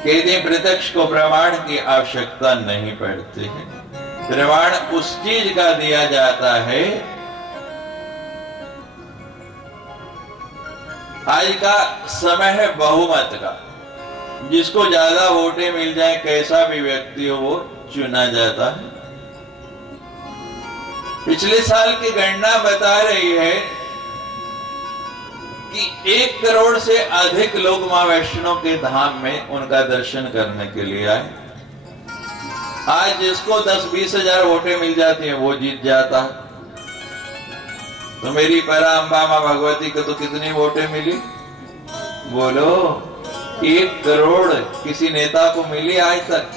कहते हैं प्रत्यक्ष को प्रमाण की आवश्यकता नहीं पड़ती है। प्रमाण उस चीज का दिया जाता है। आज का समय है बहुमत का, जिसको ज्यादा वोटें मिल जाए, कैसा भी व्यक्ति हो वो चुना जाता है। पिछले साल की गणना बता रही है कि 1 करोड़ से अधिक लोग मां वैष्णो के धाम में उनका दर्शन करने के लिए आए। आज जिसको 10-20 हजार वोटें मिल जाती हैं वो जीत जाता है। तो मेरी पराम्बा मां भगवती को तो कितनी वोटें मिली बोलो? 1 करोड़ किसी नेता को मिली आज तक?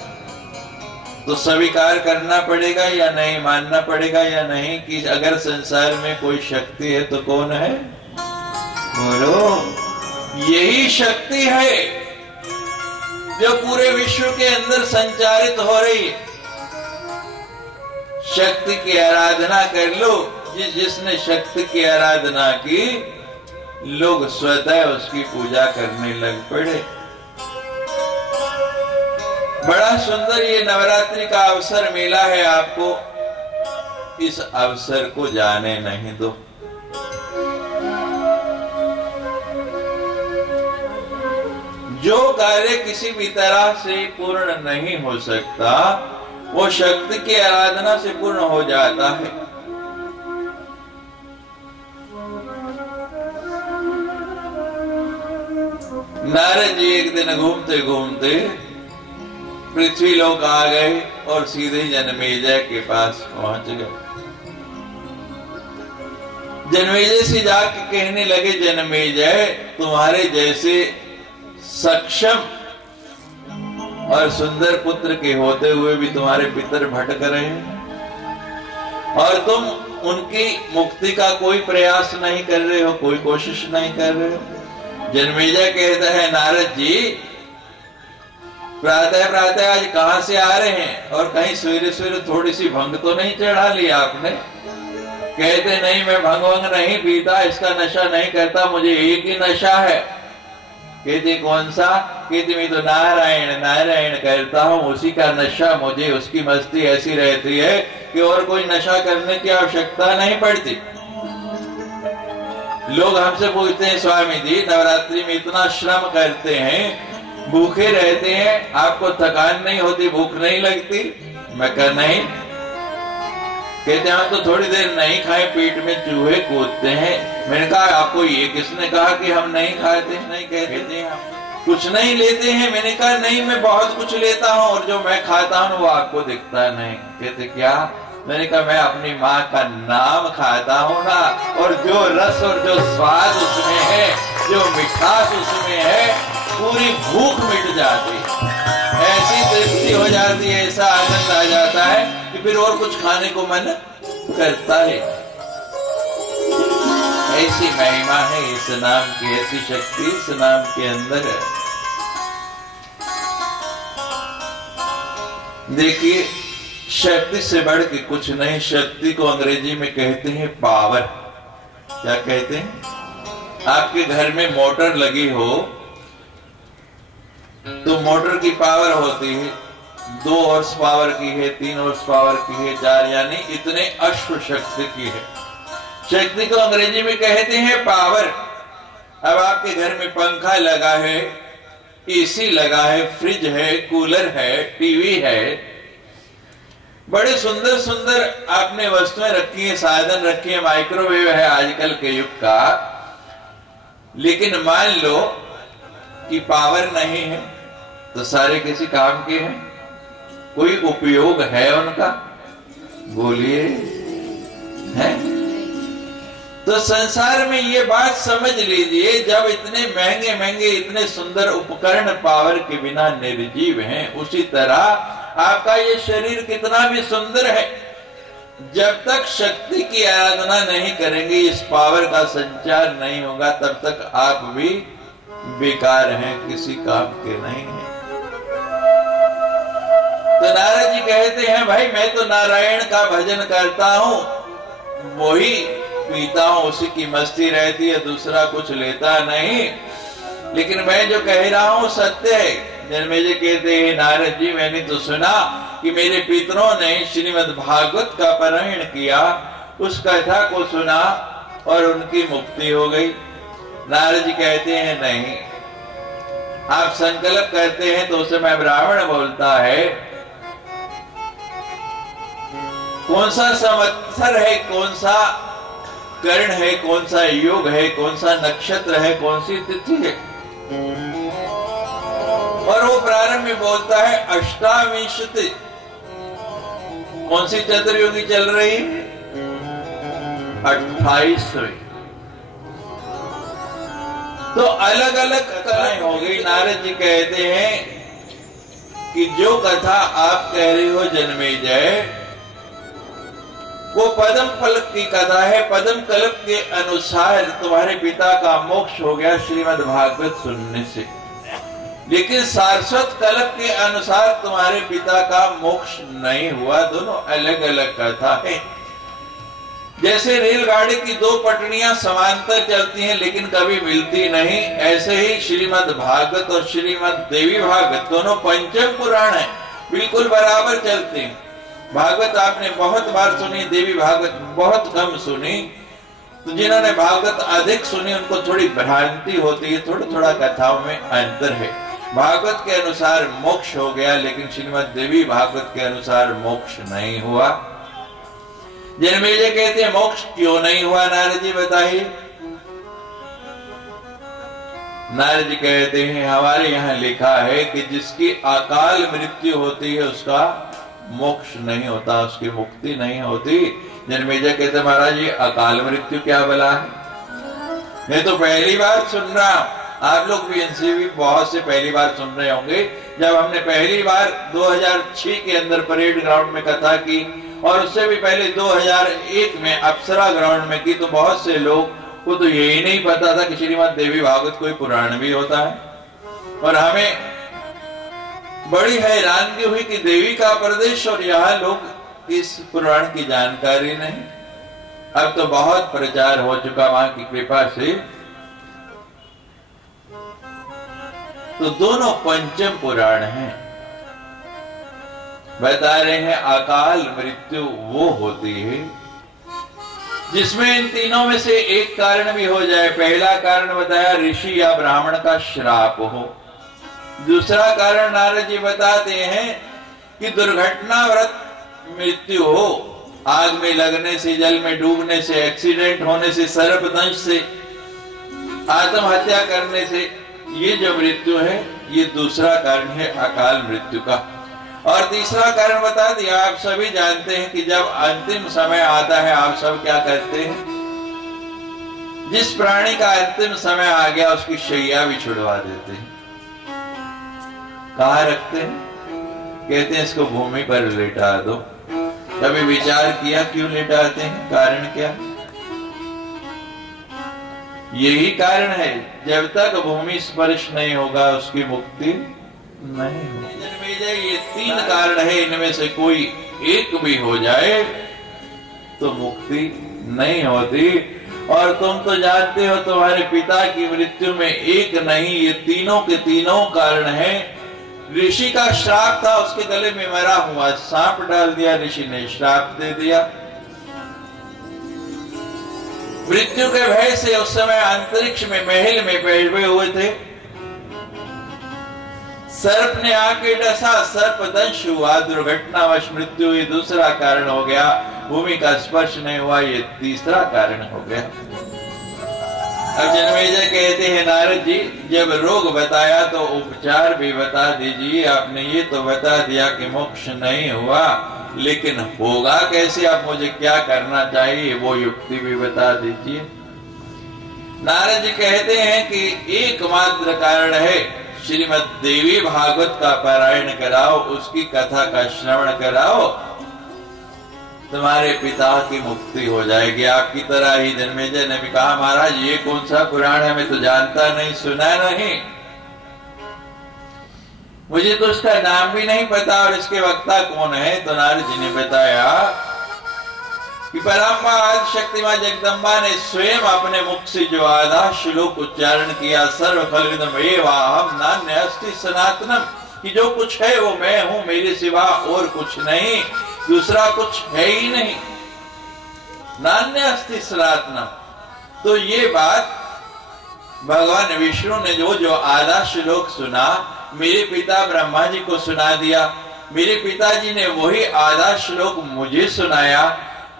तो स्वीकार करना पड़ेगा या नहीं, मानना पड़ेगा या नहीं कि अगर संसार में कोई शक्ति है तो कौन है बोलो? यही शक्ति है जो पूरे विश्व के अंदर संचारित हो रही है। शक्ति की आराधना कर लो। जिसने शक्ति की आराधना की, लोग स्वतः उसकी पूजा करने लग पड़े। बड़ा सुंदर ये नवरात्रि का अवसर मिला है आपको, इस अवसर को जाने नहीं दो। जो कार्य किसी भी तरह से पूर्ण नहीं हो सकता, वो शक्ति की आराधना से पूर्ण हो जाता है। नारद जी एक दिन घूमते घूमते पृथ्वी लोक आ गए और सीधे जनमेजय के पास पहुंच गए। जनमेजय से जाके कहने लगे, जनमेजय तुम्हारे जैसे सक्षम और सुंदर पुत्र के होते हुए भी तुम्हारे पितर भटक रहे हैं और तुम उनकी मुक्ति का कोई प्रयास नहीं कर रहे हो, कोई कोशिश नहीं कर रहे हो। जनमेजय कहता है, नारद जी प्रातः प्रातः आज कहां से आ रहे हैं और कहीं सवेरे सवेरे थोड़ी सी भंग तो नहीं चढ़ा ली आपने? कहते नहीं, मैं भंग वंग नहीं पीता, इसका नशा नहीं करता, मुझे एक ही नशा है। कहते कौन सा? कहते मैं तो नारायण नारायण करता हूं, उसी का नशा मुझे, उसकी मस्ती ऐसी रहती है कि और कोई नशा करने की आवश्यकता नहीं पड़ती। लोग हमसे पूछते हैं, स्वामी जी नवरात्रि में इतना श्रम करते हैं, भूखे रहते हैं, आपको थकान नहीं होती, भूख नहीं लगती? मैं कहा नहीं। कहते हैं तो थोड़ी देर नहीं खाए पेट में चूहे कूदते हैं। मैंने कहा आपको ये किसने कहा कि हम नहीं खाते? नहीं कहते हैं हम कुछ नहीं लेते हैं। मैंने कहा नहीं, मैं बहुत कुछ लेता हूँ और जो मैं खाता हूँ वो आपको दिखता नहीं। कहते क्या? मैंने कहा मैं अपनी माँ का नाम खाता हूँ ना, और जो रस और जो स्वाद उसमें है, जो मिठास उसमें है, पूरी भूख मिट जाती है, ऐसी तृप्ति हो जाती है, ऐसा आनंद आ जाता है कि फिर और कुछ खाने को मन करता है। ऐसी महिमा है इस नाम की, ऐसी शक्ति इस नाम के अंदर है। देखिए, शक्ति से बढ़ के कुछ नहीं। शक्ति को अंग्रेजी में कहते हैं पावर। क्या कहते हैं? आपके घर में मोटर लगी हो तो मोटर की पावर होती है 2 हॉर्स पावर की है, 3 हॉर्स पावर की है, 4, यानी इतने अश्व शक्ति की है। शक्ति को अंग्रेजी में कहते हैं पावर। अब आपके घर में पंखा लगा है, एसी लगा है, फ्रिज है, कूलर है, टीवी है, बड़े सुंदर सुंदर आपने वस्तुएं रखी है, साधन रखे हैं, माइक्रोवेव है आजकल के युग का। लेकिन मान लो कि पावर नहीं है तो सारे किसी काम के हैं? कोई उपयोग है उनका? बोलिए, है? तो संसार में ये बात समझ लीजिए, जब इतने महंगे महंगे इतने सुंदर उपकरण पावर के बिना निर्जीव हैं, उसी तरह आपका ये शरीर कितना भी सुंदर है, जब तक शक्ति की आराधना नहीं करेंगे, इस पावर का संचार नहीं होगा, तब तक आप भी बेकार हैं, किसी काम के नहीं हैं। तो नारद जी कहते हैं, भाई मैं तो नारायण का भजन करता हूं, वही पीता हूं, उसी की मस्ती रहती है, दूसरा कुछ लेता नहीं। लेकिन मैं जो कह रहा हूं सत्य है। जन्मेजय कहते हैं नारद जी मैंने तो सुना कि मेरे पितरों ने श्रीमद् भागवत का पारायण किया, उस कथा को सुना और उनकी मुक्ति हो गई। नारद जी कहते हैं नहीं, आप संकल्प करते हैं तो उस समय ब्राह्मण बोलता है कौन सा संवत्सर है, कौन सा कर्ण है, कौन सा युग है, कौन सा नक्षत्र है, कौन सी तिथि है। और वो प्रारंभ में बोलता है अष्टाविंशति, कौन सी चतुर्युगी चल रही है, 28वीं। तो अलग अलग कथाएं हो गई। नारद जी कहते हैं कि जो कथा आप कह रही हो जन्मेजय, वो पदम कल्प की कथा है। पदम कल्प के अनुसार तुम्हारे पिता का मोक्ष हो गया श्रीमद् भागवत सुनने से, लेकिन सारस्वत कल्प के अनुसार तुम्हारे पिता का मोक्ष नहीं हुआ। दोनों अलग अलग कथा है। जैसे रेलगाड़ी की दो पटरियां समांतर चलती हैं लेकिन कभी मिलती नहीं, ऐसे ही श्रीमद् भागवत और श्रीमद् देवी भागवत दोनों पंचम पुराण है, बिल्कुल बराबर चलते हैं। भागवत आपने बहुत बार सुनी, देवी भागवत बहुत कम सुनी। तो जिन्होंने भागवत अधिक सुनी उनको थोड़ी भ्रांति होती है, थोड़ा थोड़ा कथाओं में अंतर है। भागवत के अनुसार मोक्ष हो गया, लेकिन श्रीमद् देवी भागवत के अनुसार मोक्ष नहीं हुआ। जन्मेजय कहते हैं मोक्ष क्यों नहीं हुआ नारद जी बताइए। नारद जी कहते हैं हमारे यहाँ लिखा है कि जिसकी अकाल मृत्यु होती है उसका मोक्ष नहीं होता, उसकी मुक्ति नहीं होती। जन्मेजय कहते महाराज ये अकाल मृत्यु क्या भला है, मैं तो पहली बार सुन रहा हूं। आप लोग भी इनसे भी बहुत से पहली बार सुन रहे होंगे। जब हमने पहली बार 2006 के अंदर परेड ग्राउंड में कथा की और उससे भी पहले 2001 में अप्सरा ग्राउंड में की, तो बहुत से लोग को तो यही नहीं पता था कि श्रीमद् देवी भागवत कोई पुराण भी होता है। और हमें बड़ी हैरानगी हुई कि देवी का प्रदेश और यहाँ लोग इस पुराण की जानकारी नहीं। अब तो बहुत प्रचार हो चुका मां की कृपा से। तो दोनों पंचम पुराण हैं। बता रहे हैं अकाल मृत्यु वो होती है जिसमें इन तीनों में से एक कारण भी हो जाए। पहला कारण बताया ऋषि या ब्राह्मण का श्राप हो। दूसरा कारण नारद जी बताते हैं कि दुर्घटनावश मृत्यु हो, आग में लगने से, जल में डूबने से, एक्सीडेंट होने से, सर्पदंश से, आत्महत्या करने से, ये जो मृत्यु है ये दूसरा कारण है अकाल मृत्यु का। और तीसरा कारण बता दिया। आप सभी जानते हैं कि जब अंतिम समय आता है आप सब क्या करते हैं, जिस प्राणी का अंतिम समय आ गया उसकी शैया भी छुड़वा देते हैं। कहाँ रखते हैं? कहते हैं इसको भूमि पर लेटा दो। कभी विचार किया क्यों लेटाते हैं, कारण क्या? यही कारण है, जब तक भूमि स्पर्श नहीं होगा उसकी मुक्ति नहीं होगी। जन्मेजय ये तीन कारण है, इनमें से कोई एक भी हो जाए तो मुक्ति नहीं होती। और तुम तो जानते हो तुम्हारे पिता की मृत्यु में एक नहीं ये तीनों के तीनों कारण है। ऋषि का श्राप था, उसके गले में मरा हुआ सांप डाल दिया, ऋषि ने श्राप दे दिया। मृत्यु के भय से उस समय अंतरिक्ष में महल में बैठे हुए थे, सर्प ने आके डसा, सर्पदंश हुआ, दुर्घटनावश मृत्यु हुई, दूसरा कारण हो गया। भूमि का स्पर्श नहीं हुआ, ये तीसरा कारण हो गया। अब जन्मेजय कहते हैं नारद जी जब रोग बताया तो उपचार भी बता दीजिए। आपने ये तो बता दिया कि मोक्ष नहीं हुआ, लेकिन होगा कैसे, आप मुझे क्या करना चाहिए वो युक्ति भी बता दीजिए। नारद जी कहते हैं कि एकमात्र कारण है श्रीमद् देवी भागवत का पारायण कराओ, उसकी कथा का श्रवण कराओ, तुम्हारे पिता की मुक्ति हो जाएगी। आपकी तरह ही जन्मेजय ने भी कहा महाराज ये कौन सा पुराण है, मैं तो जानता नहीं, सुना नहीं, मुझे तो उसका नाम भी नहीं पता और इसके वक्ता कौन है। तो नारद जी ने बताया कि पराम्बा आदिशक्तिमां जगदम्बा ने स्वयं अपने मुख से जो आधा श्लोक उच्चारण किया, सर्व खलविदम एवाहम नान्यस्ति सनातनम, कि जो कुछ है वो मैं हूं, मेरे सिवा और कुछ नहीं, दूसरा कुछ है ही नहीं, नान्य अस्ति सनातनम। तो ये बात भगवान विष्णु ने जो आधा श्लोक सुना, मेरे पिता ब्रह्मा जी को सुना दिया, मेरे पिताजी ने वही आधा श्लोक मुझे सुनाया,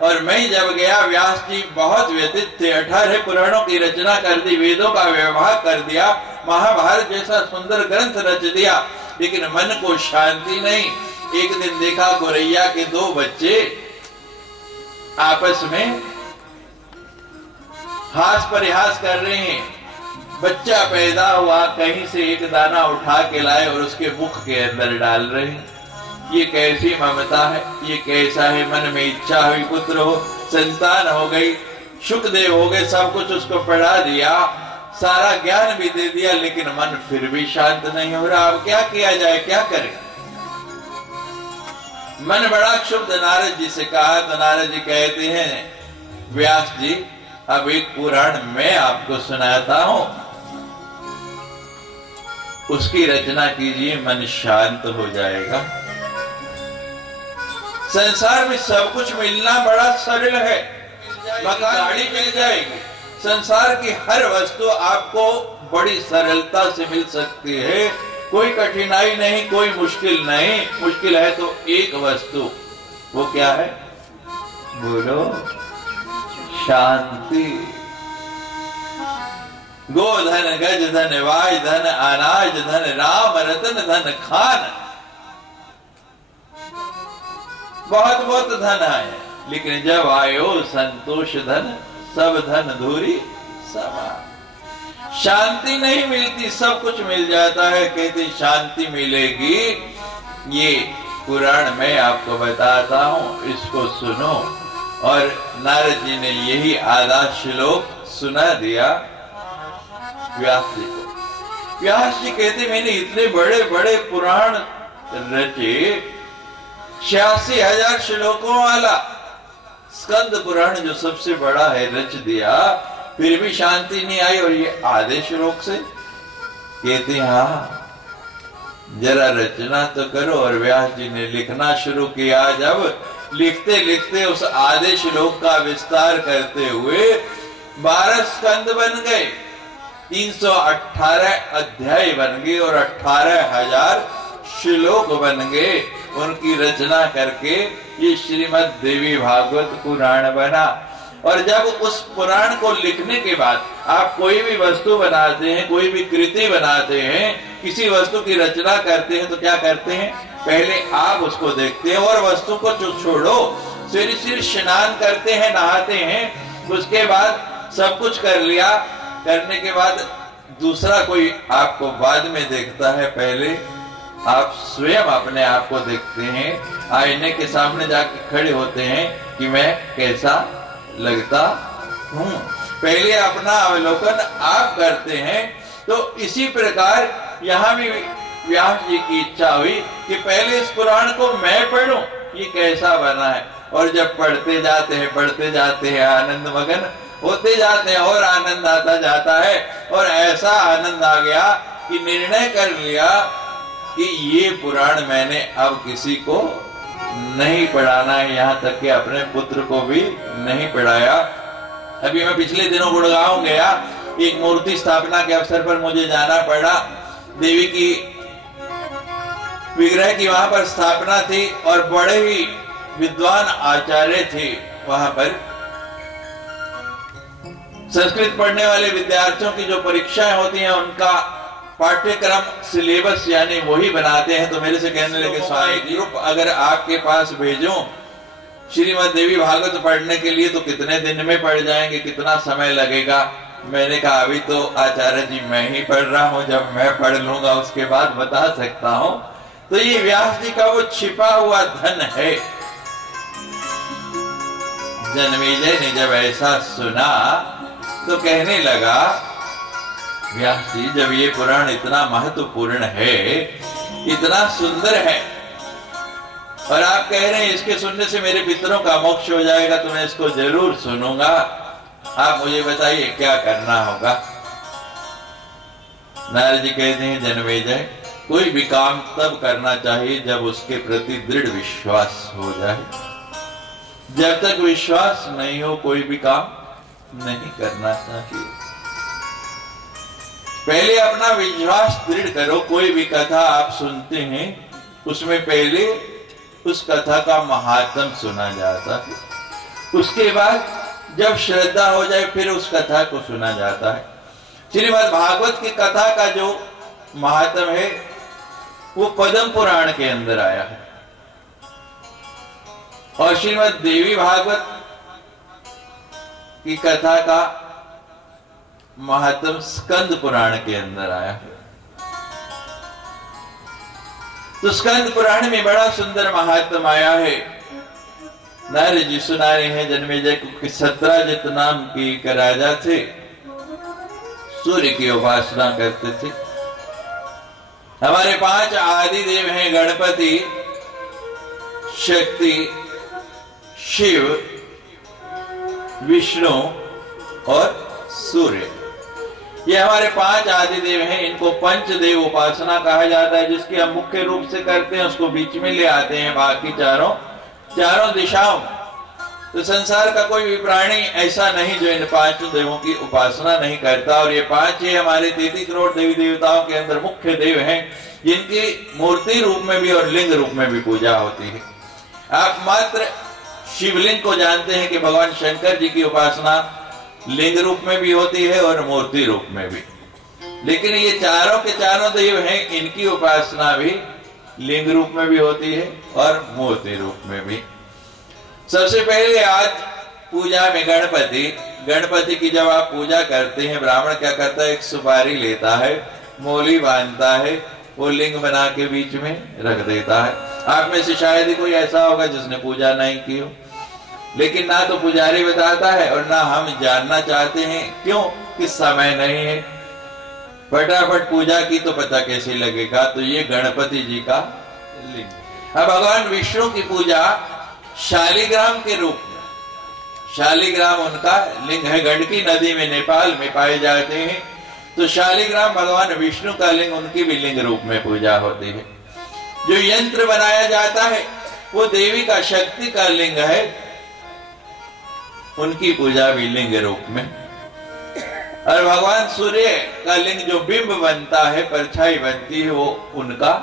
और मैं जब गया, व्यास जी बहुत व्यतीत थे, 18 पुराणों की रचना कर दी, वेदों का व्यवहार कर दिया, महाभारत जैसा सुंदर ग्रंथ रच दिया, लेकिन मन को शांति नहीं। एक दिन देखा गोरैया के 2 बच्चे आपस में हास परिहास कर रहे हैं। बच्चा पैदा हुआ, कहीं से एक दाना उठा के लाए और उसके मुख के अंदर डाल रहे हैं। ये कैसी ममता है, ये कैसा है, मन में इच्छा हुई, पुत्र हो, संतान हो गई, सुखदेव हो गए, सब कुछ उसको पढ़ा दिया, सारा ज्ञान भी दे दिया, लेकिन मन फिर भी शांत नहीं हो रहा। अब क्या किया जाए, क्या करें? मन बड़ा क्षुब्ध नारद जी से कहा, तो नारद जी कहते हैं, व्यास जी अब एक पुराण मैं आपको सुनाता हूं, उसकी रचना कीजिए, मन शांत हो जाएगा। संसार में सब कुछ मिलना बड़ा सरल है, मकान, गाड़ी मिल जाएगी, संसार की हर वस्तु आपको बड़ी सरलता से मिल सकती है, कोई कठिनाई नहीं, कोई मुश्किल नहीं। मुश्किल है तो एक वस्तु, वो क्या है? बोलो, शांति। गोधन, गज धन, वाज धन, अनाज धन, राम रतन धन, खान, बहुत बहुत धन आए, लेकिन जब आयो संतोष धन, सब धन धूरी समा। शांति नहीं मिलती, सब कुछ मिल जाता है, कहते शांति मिलेगी। ये पुराण मैं आपको बताता हूं, इसको सुनो। और नारद जी ने यही आधा श्लोक सुना दिया व्यास जी को। व्यास जी कहते मैंने इतने बड़े बड़े पुराण रचे, 86,000 श्लोकों वाला स्कंद पुराण जो सबसे बड़ा है रच दिया, फिर भी शांति नहीं आई, और ये आधे श्लोक से कहते हाँ जरा रचना तो करो। और व्यास जी ने लिखना शुरू किया। जब लिखते लिखते उस आधे श्लोक का विस्तार करते हुए 12 स्कंद बन गए, 318 अध्याय बन गए और 18,000 श्लोक बन गए। उनकी रचना करके ये श्रीमद् देवी भागवत पुराण बना। और जब उस पुराण को लिखने के बाद आप कोई भी वस्तु बनाते हैं, कोई भी कृति बनाते हैं, किसी वस्तु की रचना करते हैं, तो क्या करते हैं? पहले आप उसको देखते हैं और वस्तु को जो छोड़ो, सिर स्नान करते हैं, नहाते हैं, उसके बाद सब कुछ कर लिया। करने के बाद दूसरा कोई आपको बाद में देखता है, पहले आप स्वयं अपने आप को देखते हैं, आईने के सामने जाके खड़े होते हैं कि मैं कैसा लगता हूं। पहले अपना अवलोकन आप करते हैं। तो इसी प्रकार यहाँ भी व्यास जी की इच्छा हुई कि पहले इस पुराण को मैं पढ़ूं, ये कैसा बना है। और जब पढ़ते जाते हैं, आनंद मगन होते जाते हैं और आनंद आता जाता है। और ऐसा आनंद आ गया कि निर्णय कर लिया कि ये पुराण मैंने अब किसी को नहीं पढ़ाना है, यहाँ तक कि अपने पुत्र को भी नहीं पढ़ाया। अभी मैं पिछले दिनों गुड़गांव गया, एक मूर्ति स्थापना के अवसर पर मुझे जाना पड़ा। देवी की विग्रह की वहां पर स्थापना थी और बड़े ही विद्वान आचार्य थे वहां पर। संस्कृत पढ़ने वाले विद्यार्थियों की जो परीक्षाएं होती हैं उनका पाठ्यक्रम सिलेबस यानी वही बनाते हैं। तो मेरे से कहने लगे स्वामी ग्रुप अगर आपके पास भेजूं श्रीमद् देवी भागवत पढ़ने के लिए तो कितने दिन में पढ़ जाएंगे, कितना समय लगेगा? मैंने कहा अभी तो आचार्य जी मैं ही पढ़ रहा हूं, जब मैं पढ़ लूंगा उसके बाद बता सकता हूं। तो ये व्यास जी का वो छिपा हुआ धन है। जन्मेजय ने जब ऐसा सुना तो कहने लगा, व्यास जी जब ये पुराण इतना महत्वपूर्ण है, इतना सुंदर है, और आप कह रहे हैं इसके सुनने से मेरे पितरों का मोक्ष हो जाएगा, तो मैं इसको जरूर सुनूंगा। आप मुझे बताइए क्या करना होगा? नारद जी कहते हैं, जन्मेजय कोई भी काम तब करना चाहिए जब उसके प्रति दृढ़ विश्वास हो जाए। जब तक विश्वास नहीं हो कोई भी काम नहीं करना चाहिए। पहले अपना विश्वास दृढ़ करो। कोई भी कथा आप सुनते हैं उसमें पहले उस कथा का महात्म सुना जाता है, उसके बाद जब श्रद्धा हो जाए फिर उस कथा को सुना जाता है। श्रीमद् भागवत की कथा का जो महात्म है वो पद्म पुराण के अंदर आया है और श्रीमद् देवी भागवत की कथा का महात्म स्कंद पुराण के अंदर आया है। तो स्कंद पुराण में बड़ा सुंदर महात्म आया है। नारद जी सुना रहे हैं जन्मेजय को 17 नाम के एक राजा थे, सूर्य की उपासना करते थे। हमारे 5 आदि देव हैं, गणपति, शक्ति, शिव, विष्णु और सूर्य। ये हमारे 5 आदि देव हैं। इनको पंचदेव उपासना कहा जाता है। जिसकी हम मुख्य रूप से करते हैं उसको बीच में ले आते हैं बाकी चारों दिशाओं। तो संसार का कोई भी प्राणी ऐसा नहीं जो इन 5 देवों की उपासना नहीं करता। और ये 5 ही हमारे 33 करोड़ देवी देवताओं के अंदर मुख्य देव हैं, जिनकी मूर्ति रूप में भी और लिंग रूप में भी पूजा होती है। आप मात्र शिवलिंग को जानते हैं कि भगवान शंकर जी की उपासना लिंग रूप में भी होती है और मूर्ति रूप में भी, लेकिन ये चारों के चारों देव हैं, इनकी उपासना भी लिंग रूप में भी होती है और मूर्ति रूप में भी। सबसे पहले आज पूजा में गणपति की जब आप पूजा करते हैं, ब्राह्मण क्या करता है, एक सुपारी लेता है, मोली बांधता है, वो लिंग बना के बीच में रख देता है। आप में से शायद ही कोई ऐसा होगा जिसने पूजा नहीं की हो, लेकिन ना तो पुजारी बताता है और ना हम जानना चाहते हैं। क्यों? कि समय नहीं है। फटाफट पूजा की तो पता कैसे लगेगा। तो ये गणपति जी का लिंग। अब भगवान विष्णु की पूजा शालिग्राम के रूप में, शालिग्राम उनका लिंग है, गंडकी नदी में नेपाल में पाए जाते हैं। तो शालिग्राम भगवान विष्णु का लिंग, उनकी भी लिंग रूप में पूजा होती है। जो यंत्र बनाया जाता है वो देवी का शक्ति का लिंग है, उनकी पूजा भी लिंग रूप में। और भगवान सूर्य का लिंग जो बिंब बनता है, परछाई बनती है, वो उनका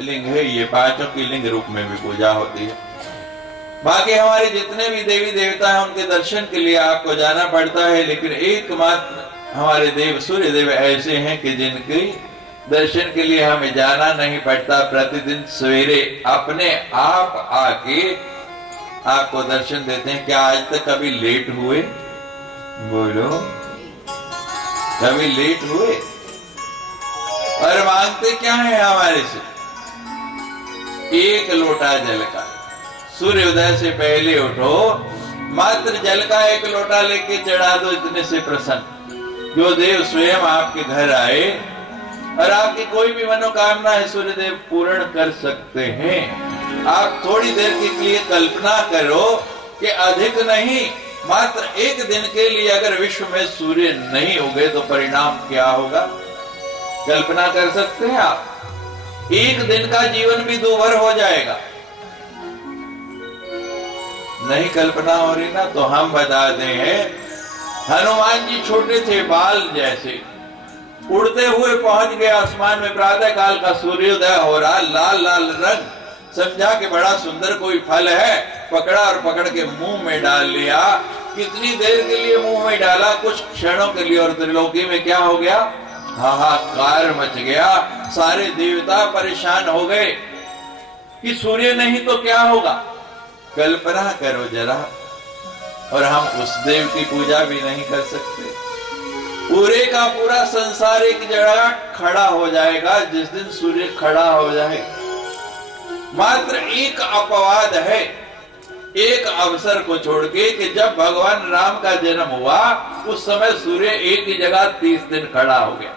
लिंग है। ये 5 की लिंग रूप में भी पूजा होती है। बाकी हमारे जितने भी देवी देवता हैं उनके दर्शन के लिए आपको जाना पड़ता है, लेकिन एकमात्र हमारे देव सूर्य देव ऐसे हैं कि जिनके दर्शन के लिए हमें जाना नहीं पड़ता। प्रतिदिन सवेरे अपने आप आके आपको दर्शन देते हैं। क्या आज तक कभी लेट हुए? बोलो, कभी लेट हुए? और मांगते क्या है हमारे से? एक लोटा जल का। सूर्योदय से पहले उठो, मात्र जल का 1 लोटा लेके चढ़ा दो, इतने से प्रसन्न। जो देव स्वयं आपके घर आए और आपकी कोई भी मनोकामना है सूर्यदेव पूर्ण कर सकते हैं। आप थोड़ी देर के लिए कल्पना करो कि अधिक नहीं, मात्र 1 दिन के लिए अगर विश्व में सूर्य नहीं उगे तो परिणाम क्या होगा? कल्पना कर सकते हैं आप? 1 दिन का जीवन भी दूभर हो जाएगा। नहीं कल्पना हो रही ना? तो हम बताते हैं, हनुमान जी छोटे थे, बाल जैसे, उड़ते हुए पहुंच गए आसमान में। प्रातः काल का सूर्योदय हो रहा, लाल लाल रंग, समझा कि बड़ा सुंदर कोई फल है, पकड़ा और पकड़ के मुंह में डाल लिया। कितनी देर के लिए मुंह में डाला? कुछ क्षणों के लिए। और त्रिलोकी में क्या हो गया? हाहाकार मच गया। सारे देवता परेशान हो गए कि सूर्य नहीं तो क्या होगा। कल्पना करो जरा। और हम उस देव की पूजा भी नहीं कर सकते। पूरे का पूरा संसार एक जगह खड़ा हो जाएगा जिस दिन सूर्य खड़ा हो जाए। मात्र एक अपवाद है, एक अवसर को छोड़ के, कि जब भगवान राम का जन्म हुआ उस समय सूर्य एक ही जगह 30 दिन खड़ा हो गया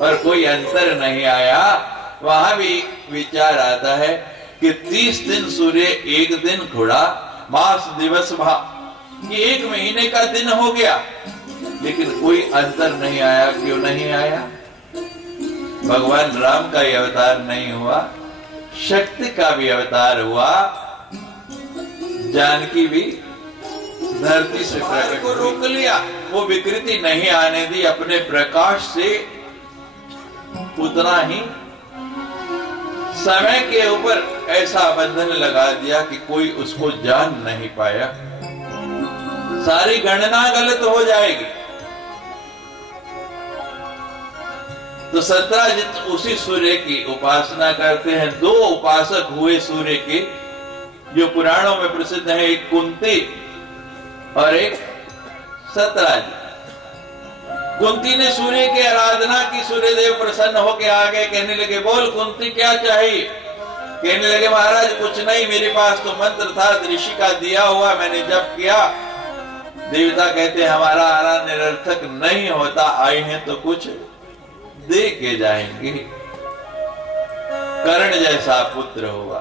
और कोई अंतर नहीं आया। वहां भी विचार आता है कि 30 दिन सूर्य एक दिन खुड़ा, मास दिवस भा, ये 1 महीने का दिन हो गया, लेकिन कोई अंतर नहीं आया। क्यों नहीं आया? भगवान राम का ही अवतार नहीं हुआ, शक्ति का भी अवतार हुआ। जानकी भी धरती से प्रकट को रोक लिया, वो विकृति नहीं आने दी, अपने प्रकाश से उतना ही समय के ऊपर ऐसा बंधन लगा दिया कि कोई उसको जान नहीं पाया। सारी गणना गलत हो जाएगी। तो सत्राजित उसी सूर्य की उपासना करते हैं। दो उपासक हुए सूर्य के, जो पुराणों में प्रसिद्ध है, एक कुंती और एक सत्राजित। कुंती ने सूर्य की आराधना की, सूर्यदेव प्रसन्न होकर आ गए, कहने लगे बोल कुंती क्या चाहिए? कहने लगे महाराज कुछ नहीं, मेरे पास तो मंत्र था ऋषि का दिया हुआ, मैंने जप किया। देवता कहते हमारा आना निरर्थक नहीं होता, आए हैं तो कुछ दे के जाएंगे। कर्ण जैसा पुत्र हुआ।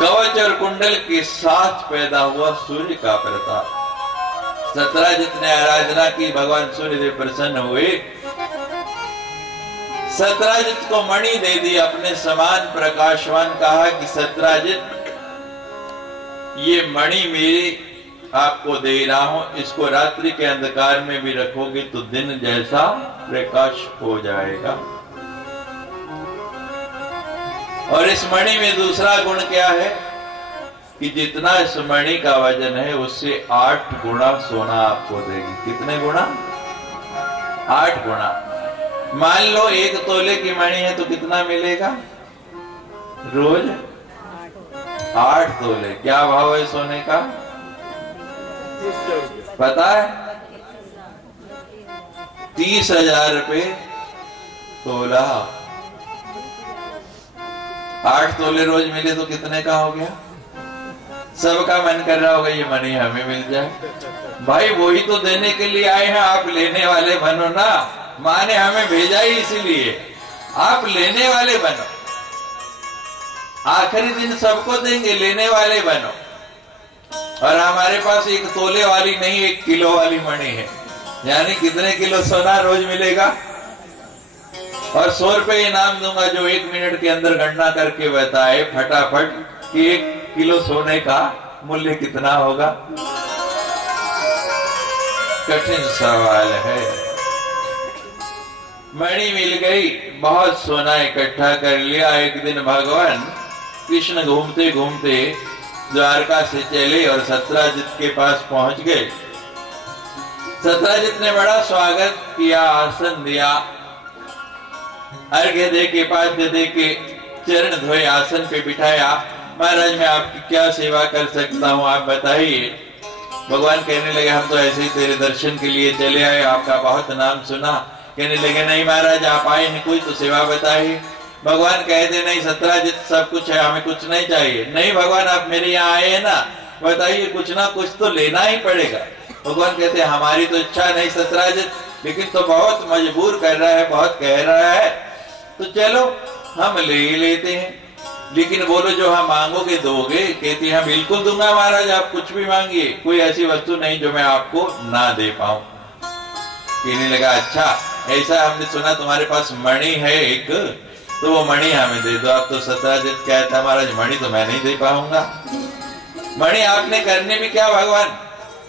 कवच और कुंडल के साथ पैदा हुआ सूर्य का प्रताप। सत्राजित ने आराधना की, भगवान सूर्यदेव प्रसन्न हुए। सत्राजित को मणि दे दी, अपने समान प्रकाशवान, कहा कि सत्राजित ये मणि मेरी आपको दे रहा हूं, इसको रात्रि के अंधकार में भी रखोगे तो दिन जैसा प्रकाश हो जाएगा। और इस मणि में दूसरा गुण क्या है कि जितना इस मणि का वजन है उससे 8 गुना सोना आपको देगी। कितने गुना? 8 गुना। मान लो 1 तोले की मणि है तो कितना मिलेगा? रोज 8 तोले। क्या भाव है सोने का पता है? 30,000 रुपए तोला। 8 तोले रोज मिले तो कितने का हो गया? सबका मन कर रहा होगा ये मनी हमें मिल जाए। भाई वही तो देने के लिए आए हैं, आप लेने वाले बनो ना। माँ ने हमें भेजा ही इसीलिए, आप लेने वाले बनो। आखिरी दिन सबको देंगे, लेने वाले बनो। और हमारे पास 1 तोले वाली नहीं, 1 किलो वाली मणि है। यानी कितने किलो सोना रोज मिलेगा? और 100 रुपए इनाम दूंगा जो 1 मिनट के अंदर गणना करके बताए फटाफट कि 1 किलो सोने का मूल्य कितना होगा। कठिन सवाल है। मणि मिल गई, बहुत सोना इकट्ठा कर लिया। एक दिन भगवान कृष्ण घूमते घूमते द्वारका से चले और सत्राजित के पास पहुंच गए। सत्राजित ने बड़ा स्वागत किया, आसन दिया, अर्घ्य दे के, पाद्य दे के, चरण धोए, आसन पे बिठाया। महाराज मैं आपकी क्या सेवा कर सकता हूँ, आप बताइए। भगवान कहने लगे हम तो ऐसे ही तेरे दर्शन के लिए चले आए, आपका बहुत नाम सुना। कहने लगे नहीं महाराज आप आए हैं, कोई तो सेवा बताइए। भगवान कहते नहीं सत्राजित सब कुछ है, हमें कुछ नहीं चाहिए। नहीं भगवान आप मेरे यहाँ आए हैं ना, बताइए कुछ ना कुछ तो लेना ही पड़ेगा। भगवान कहते हमारी तो इच्छा नहीं सत्राजित, लेकिन तो बहुत मजबूर कर रहा है, बहुत कह रहा है, तो चलो हम ले ही लेते हैं। लेकिन बोलो जो हम मांगोगे दोगे? कहती है बिल्कुल दूंगा महाराज, आप कुछ भी मांगिए, कोई ऐसी वस्तु नहीं जो मैं आपको ना दे पाऊं। कहने लगा अच्छा ऐसा, हमने सुना तुम्हारे पास मणि है एक, तो वो मणि हमें दे दो। आप तो सत्राजित कहता महाराज मणि तो मैं नहीं दे पाऊंगा। मणि आपने करने भी क्या भगवान,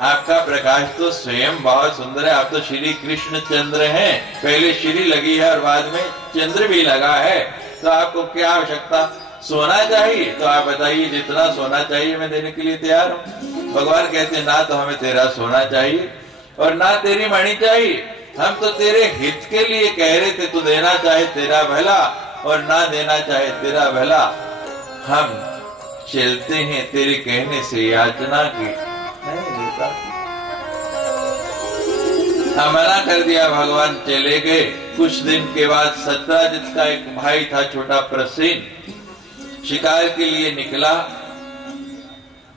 आपका प्रकाश तो स्वयं बहुत सुंदर है, आप तो श्री कृष्ण चंद्र हैं, पहले श्री लगी है और बाद में चंद्र भी लगा है, तो आपको क्या आवश्यकता? सोना चाहिए तो आप बताइए, जितना सोना चाहिए मैं देने के लिए तैयार हूँ। भगवान कहते ना तो हमें तेरा सोना चाहिए और ना तेरी मणि चाहिए, हम तो तेरे हित के लिए कह रहे थे, तू देना चाहे तेरा भला और ना देना चाहे तेरा भला, हम चलते हैं तेरे कहने से, याचना की नहीं देता। मना कर दिया, भगवान चले गए। कुछ दिन के बाद सत्राजित का एक भाई था छोटा प्रसेन, शिकार के लिए निकला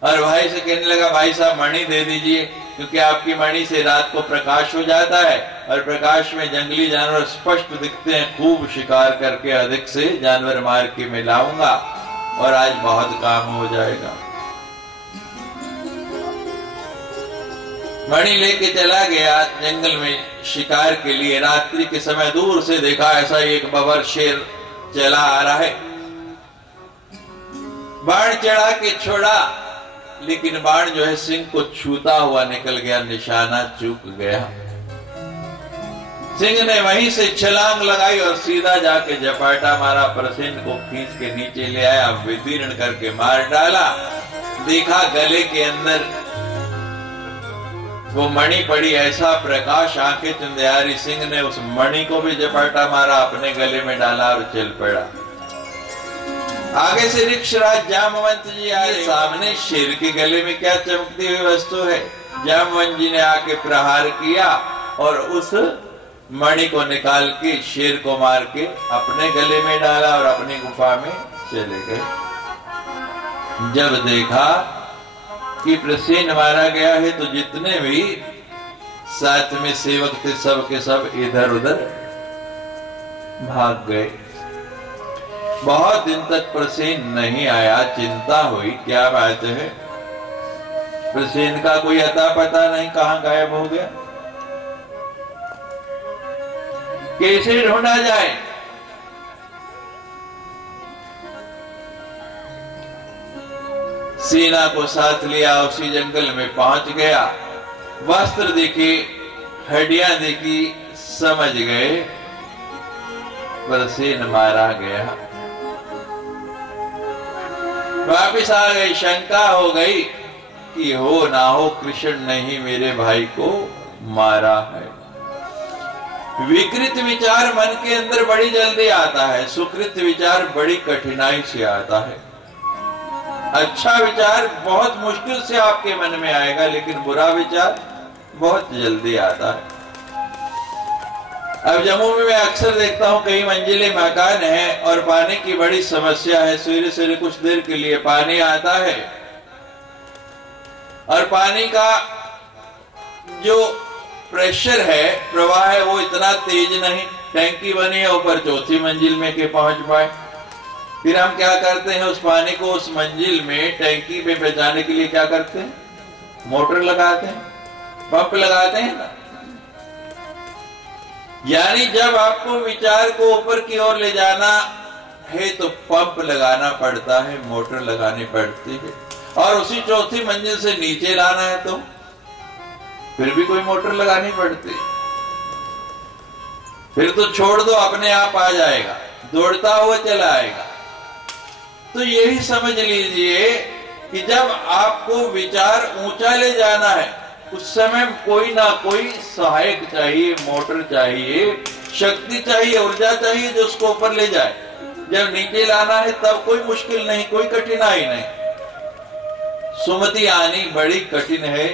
और भाई से कहने लगा भाई साहब मणि दे दीजिए, क्योंकि आपकी मणि से रात को प्रकाश हो जाता है और प्रकाश में जंगली जानवर स्पष्ट दिखते हैं। खूब शिकार करके अधिक से जानवर मार के मैं लाऊंगा और आज बहुत काम हो जाएगा। मणि लेके चला गया जंगल में शिकार के लिए। रात्रि के समय दूर से देखा ऐसा एक बबर शेर चला आ रहा है। बाण चढ़ा के छोड़ा, लेकिन बाण जो है सिंह को छूता हुआ निकल गया, निशाना चूक गया। सिंह ने वहीं से छलांग लगाई और सीधा जाके झपाटा मारा, प्रसेन को खींच के नीचे ले आया, विदीर्ण करके मार डाला। देखा गले के अंदर वो मणि पड़ी, ऐसा प्रकाश, आंखें चंदियारी। सिंह ने उस मणि को भी झपाटा मारा, अपने गले में डाला और चल पड़ा। आगे से ऋक्षराज जामवंत जी आए। सामने शेर के गले में क्या चमकती हुई वस्तु है? जामवंत जी ने आके प्रहार किया और उस मणि को निकाल के शेर को मार के अपने गले में डाला और अपनी गुफा में चले गए। जब देखा कि प्रसेन मारा गया है तो जितने भी साथ में सेवक थे सब के सब इधर उधर भाग गए। बहुत दिन तक प्रसेन नहीं आया, चिंता हुई, क्या बात है, प्रसेन का कोई अता पता नहीं, कहां गायब हो गया, कैसे ढूंढा जाए। सेना को साथ लिया, उसी जंगल में पहुंच गया। वस्त्र देखे, हड्डियां देखी, समझ गए प्रसेन मारा गया। वापिस आ गई, शंका हो गई कि हो ना हो कृष्ण ने ही मेरे भाई को मारा है। विकृत विचार मन के अंदर बड़ी जल्दी आता है, सुकृत विचार बड़ी कठिनाई से आता है। अच्छा विचार बहुत मुश्किल से आपके मन में आएगा, लेकिन बुरा विचार बहुत जल्दी आता है। अब जम्मू में मैं अक्सर देखता हूं कई मंजिले मकान है और पानी की बड़ी समस्या है। सवेरे सवेरे कुछ देर के लिए पानी आता है और पानी का जो प्रेशर है, प्रवाह है, वो इतना तेज नहीं। टैंकी बनी है ऊपर, चौथी मंजिल में के पहुंच पाए। फिर हम क्या करते हैं, उस पानी को उस मंजिल में टैंकी पे पहुंचाने के लिए क्या करते हैं, मोटर लगाते हैं, पंप लगाते हैं ना। यानी जब आपको विचार को ऊपर की ओर ले जाना है तो पंप लगाना पड़ता है, मोटर लगानी पड़ती है। और उसी चौथी मंजिल से नीचे लाना है तो फिर भी कोई मोटर लगानी पड़ती है। फिर तो छोड़ दो, अपने आप आ जाएगा, दौड़ता हुआ चला आएगा। तो यही समझ लीजिए कि जब आपको विचार ऊंचा ले जाना है उस समय कोई ना कोई सहायक चाहिए, मोटर चाहिए, शक्ति चाहिए, ऊर्जा चाहिए जो उसको ऊपर ले जाए। जब नीचे लाना है तब कोई मुश्किल नहीं, कोई कठिनाई नहीं। सुमति आनी बड़ी कठिन है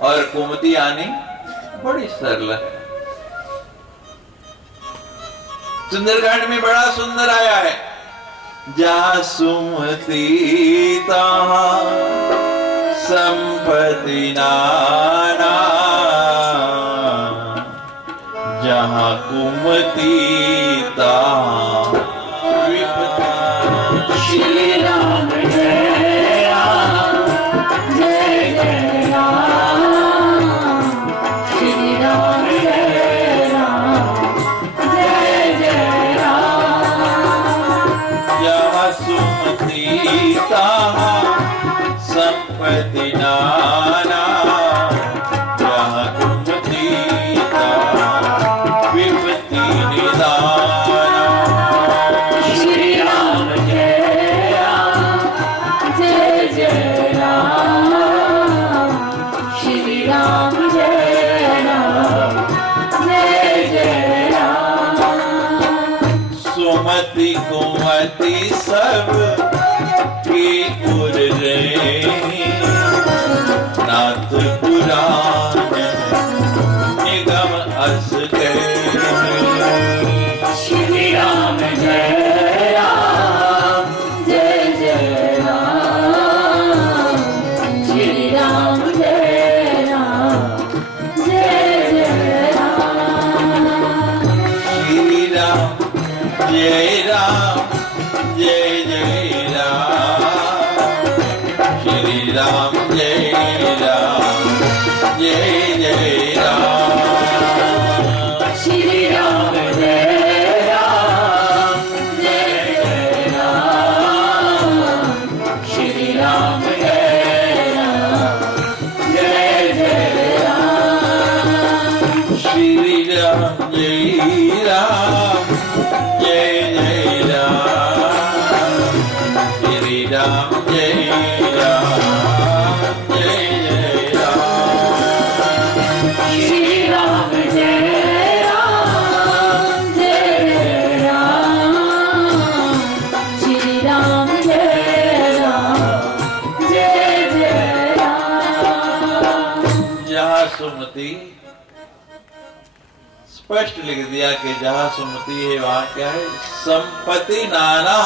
और कुमति आनी बड़ी सरल है। सुंदरकांड में बड़ा सुंदर आया है, जहां सुमति तहां संपत्ति नाना, जहां कुमति तहां विपत्ति। श्री राम जय राम, जय जय राम, श्री राम जय राम, जय जय राम। जहां सुमति तहां संपत्ति नाना, जहां कुमति तहां विपत्ति निदाना। श्री राम जय राम, जय जय राम, श्री राम जय राम, जय जय राम। सुमति कुमति सब की उर रे, नाथ पुराण निगम अस गए। श्री राम जय राम, जय जय राम, श्री राम जय राम, जय जय राम। श्री राम जय राम, जय जय राम, श्री राम जय राम, जय श्री राम जय राम जय जय राम श्री राम जय राम जय जय राम श्री राम जय राम जय राम श्री राम जय राम जय जय राम। जहाँ सुमति स्पष्ट लिख दिया कि जहां सुमति है वहां क्या है, संपत्ति नाना,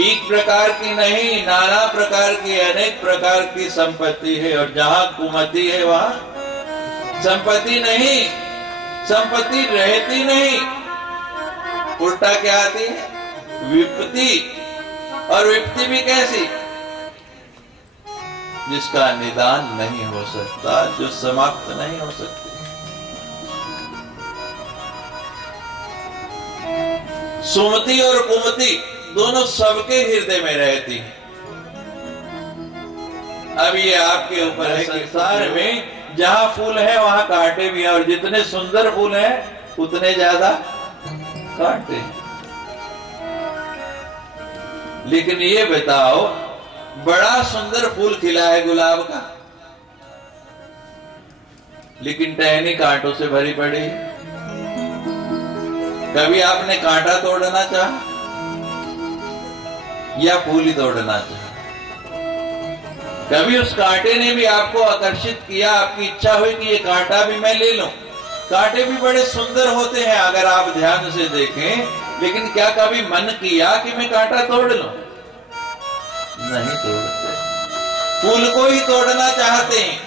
एक प्रकार की नहीं, नाना प्रकार की, अनेक प्रकार की संपत्ति है। और जहां कुमति है वहां संपत्ति नहीं, संपत्ति रहती नहीं, उल्टा क्या आती है, विपत्ति। और विपत्ति भी कैसी, जिसका निदान नहीं हो सकता, जो समाप्त नहीं हो सकती। सुमति और कुमति दोनों सबके हृदय में रहती हैं। अब ये आपके ऊपर है, संसार में जहां फूल है वहां कांटे भी हैं, और जितने सुंदर फूल हैं उतने ज्यादा कांटे हैं। लेकिन ये बताओ, बड़ा सुंदर फूल खिला है गुलाब का, लेकिन टहनी कांटों से भरी पड़ी है। कभी आपने कांटा तोड़ना चाहा या फूल ही तोड़ना चाहा? कभी उस कांटे ने भी आपको आकर्षित किया, आपकी इच्छा हुई कि ये कांटा भी मैं ले लूं? कांटे भी बड़े सुंदर होते हैं अगर आप ध्यान से देखें, लेकिन क्या कभी मन किया कि मैं कांटा तोड़ लूं? नहीं तोड़ते, फूल को ही तोड़ना चाहते हैं।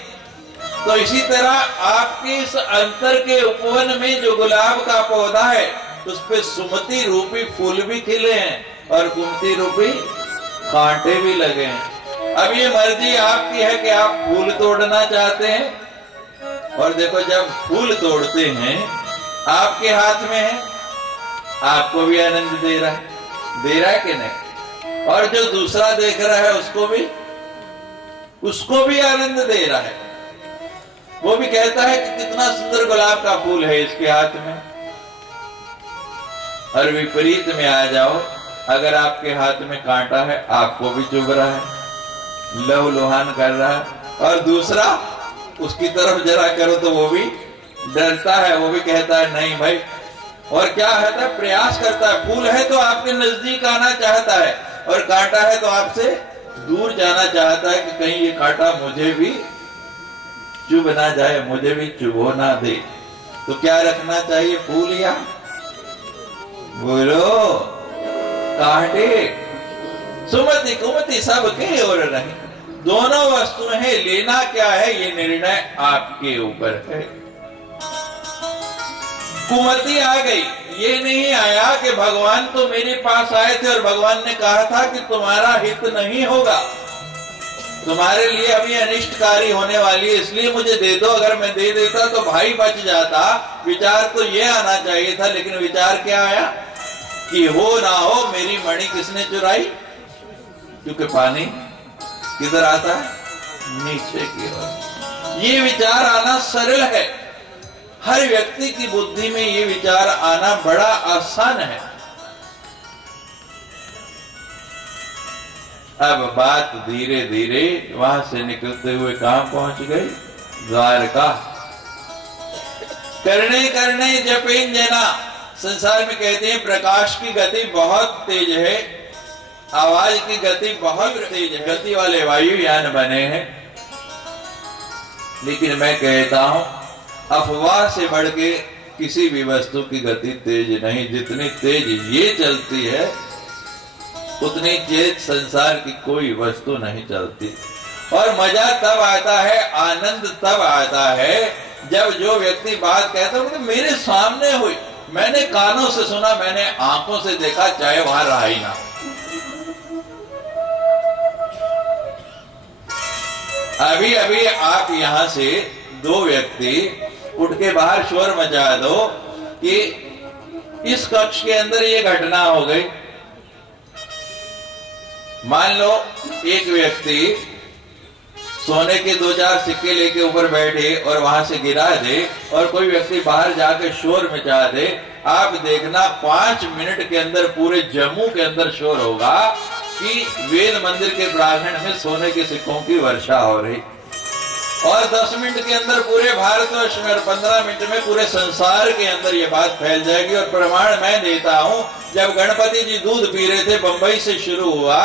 तो इसी तरह आपके इस अंतर के उपवन में जो गुलाब का पौधा है, उस पे सुमति रूपी फूल भी खिले हैं और कुमति रूपी कांटे भी लगे हैं। अब ये मर्जी आपकी है कि आप फूल तोड़ना चाहते हैं। और देखो, जब फूल तोड़ते हैं आपके हाथ में है, आपको भी आनंद दे रहा है कि नहीं? और जो दूसरा देख रहा है उसको भी आनंद दे रहा है। वो भी कहता है कि कितना सुंदर गुलाब का फूल है इसके हाथ में। और विपरीत में आ जाओ, अगर आपके हाथ में कांटा है, आपको भी चुभ रहा है, लहूलुहान कर रहा है, और दूसरा उसकी तरफ जरा करो तो वो भी डरता है, वो भी कहता है नहीं भाई। और क्या होता है, प्रयास करता है। फूल है तो आपके नजदीक आना चाहता है, और कांटा है तो आपसे दूर जाना चाहता है कि कहीं ये कांटा मुझे भी चुभ ना जाए, मुझे भी चुभो ना दे। तो क्या रखना चाहिए, फूल या बोलो कांटे? सुमति कुमति सबके और नहीं, दोनों वस्तुएं हैं। लेना क्या है, ये निर्णय आपके ऊपर है। कुमति आ गई, ये नहीं आया कि भगवान तो मेरे पास आए थे और भगवान ने कहा था कि तुम्हारा हित नहीं होगा, तुम्हारे लिए अभी अनिष्टकारी होने वाली है, इसलिए मुझे दे दो। अगर मैं दे देता तो भाई बच जाता। विचार तो ये आना चाहिए था, लेकिन विचार क्या आया कि हो ना हो मेरी मणि किसने चुराई? क्योंकि पानी किधर आता है, नीचे की ओर। ये विचार आना सरल है, हर व्यक्ति की बुद्धि में ये विचार आना बड़ा आसान है। अब बात धीरे धीरे वहां से निकलते हुए कहां पहुंच गई, द्वारका। करने करने जपेन जना, संसार में कहते हैं प्रकाश की गति बहुत तेज है, आवाज की गति बहुत तेज है, गति वाले वायुयान बने हैं। लेकिन मैं कहता हूं अफवाह से बढ़ के किसी भी वस्तु की गति तेज नहीं। जितनी तेज ये चलती है उतनी तेज संसार की कोई वस्तु नहीं चलती। और मजा तब आता है, आनंद तब आता है जब जो व्यक्ति बात कहता है तो मेरे सामने हुई, मैंने कानों से सुना, मैंने आंखों से देखा, चाहे वहां रहा ही ना। अभी अभी आप यहां से दो व्यक्ति उठ के बाहर शोर मचा दो कि इस कक्ष के अंदर ये घटना हो गई। मान लो एक व्यक्ति सोने के 2-4 सिक्के लेके ऊपर बैठे और वहां से गिरा दे और कोई व्यक्ति बाहर जाके शोर मचा दे, आप देखना 5 मिनट के अंदर पूरे जम्मू के अंदर शोर होगा कि वेद मंदिर के प्रांगण में सोने के सिक्कों की वर्षा हो रही। और 10 मिनट के अंदर पूरे भारतवर्ष में और 15 मिनट में पूरे संसार के अंदर ये बात फैल जाएगी। और प्रमाण मैं देता हूं, जब गणपति जी दूध पी रहे थे, बंबई से शुरू हुआ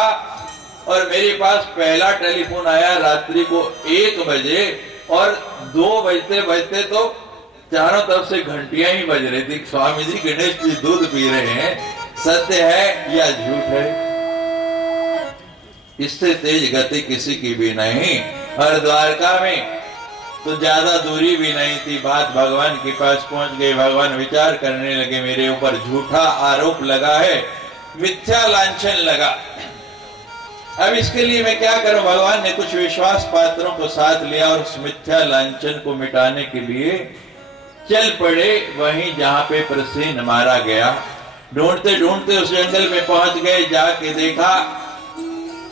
और मेरे पास पहला टेलीफोन आया रात्रि को 1 बजे और 2 बजते बजते तो चारों तरफ से घंटियां ही बज रही थी। स्वामी जी गणेश जी दूध पी रहे हैं, सत्य है या झूठ है? इससे तेज गति किसी की भी नहीं। और द्वारका में तो ज्यादा दूरी भी नहीं थी, बात भगवान के पास पहुंच गई। भगवान विचार करने लगे, मेरे ऊपर झूठा आरोप लगा है, मिथ्या लांछन लगा, अब इसके लिए मैं क्या करूं? भगवान ने कुछ विश्वास पात्रों को साथ लिया और उस मिथ्या लांछन को मिटाने के लिए चल पड़े वहीं जहां पे प्रसेन मारा गया। ढूंढते ढूंढते उस जंगल में पहुंच गए, जाके देखा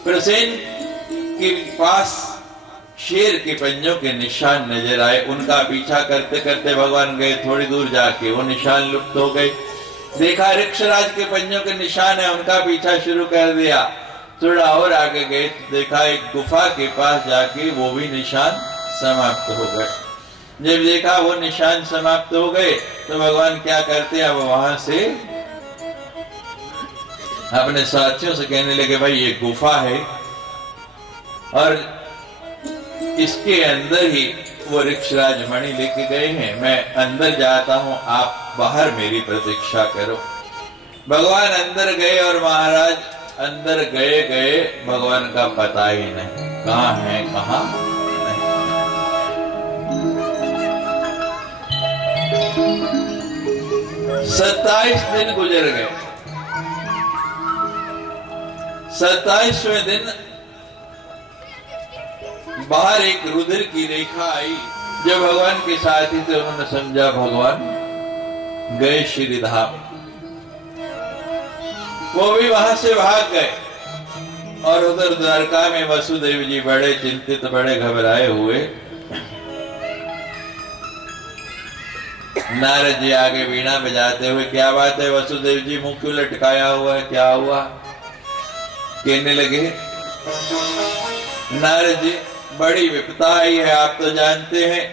प्रसेन के पास शेर के पंजों के निशान नजर आए। उनका पीछा करते करते भगवान गए, थोड़ी दूर जाके वो निशान लुप्त हो गए। देखा ऋक्षराज के पंजों के निशान है, उनका पीछा शुरू कर दिया। थोड़ा और आगे गए तो देखा एक गुफा के पास जाके वो भी निशान समाप्त हो गए। जब देखा वो निशान समाप्त हो गए तो भगवान क्या करते, अब वहां से अपने साथियों से कहने लगे, भाई ये गुफा है और इसके अंदर ही वो ऋक्षराज मणि लेके गए हैं, मैं अंदर जाता हूं, आप बाहर मेरी प्रतीक्षा करो। भगवान अंदर गए और महाराज अंदर गए गए भगवान का पता ही नहीं, कहां है कहां नहीं। 27 दिन गुजर गए। 27वें दिन बाहर एक रुधिर की रेखा आई। जब भगवान के साथी थे उन्होंने समझा भगवान गए श्री धाम, वो भी वहां से भाग गए। और उधर द्वारका में वसुदेव जी बड़े चिंतित, बड़े घबराए हुए। नारद जी आगे वीणा बजाते हुए, क्या बात है वसुदेव जी, मुंह क्यों लटकाया हुआ है, क्या हुआ? कहने लगे, नारद जी बड़ी विपदा आई है, आप तो जानते हैं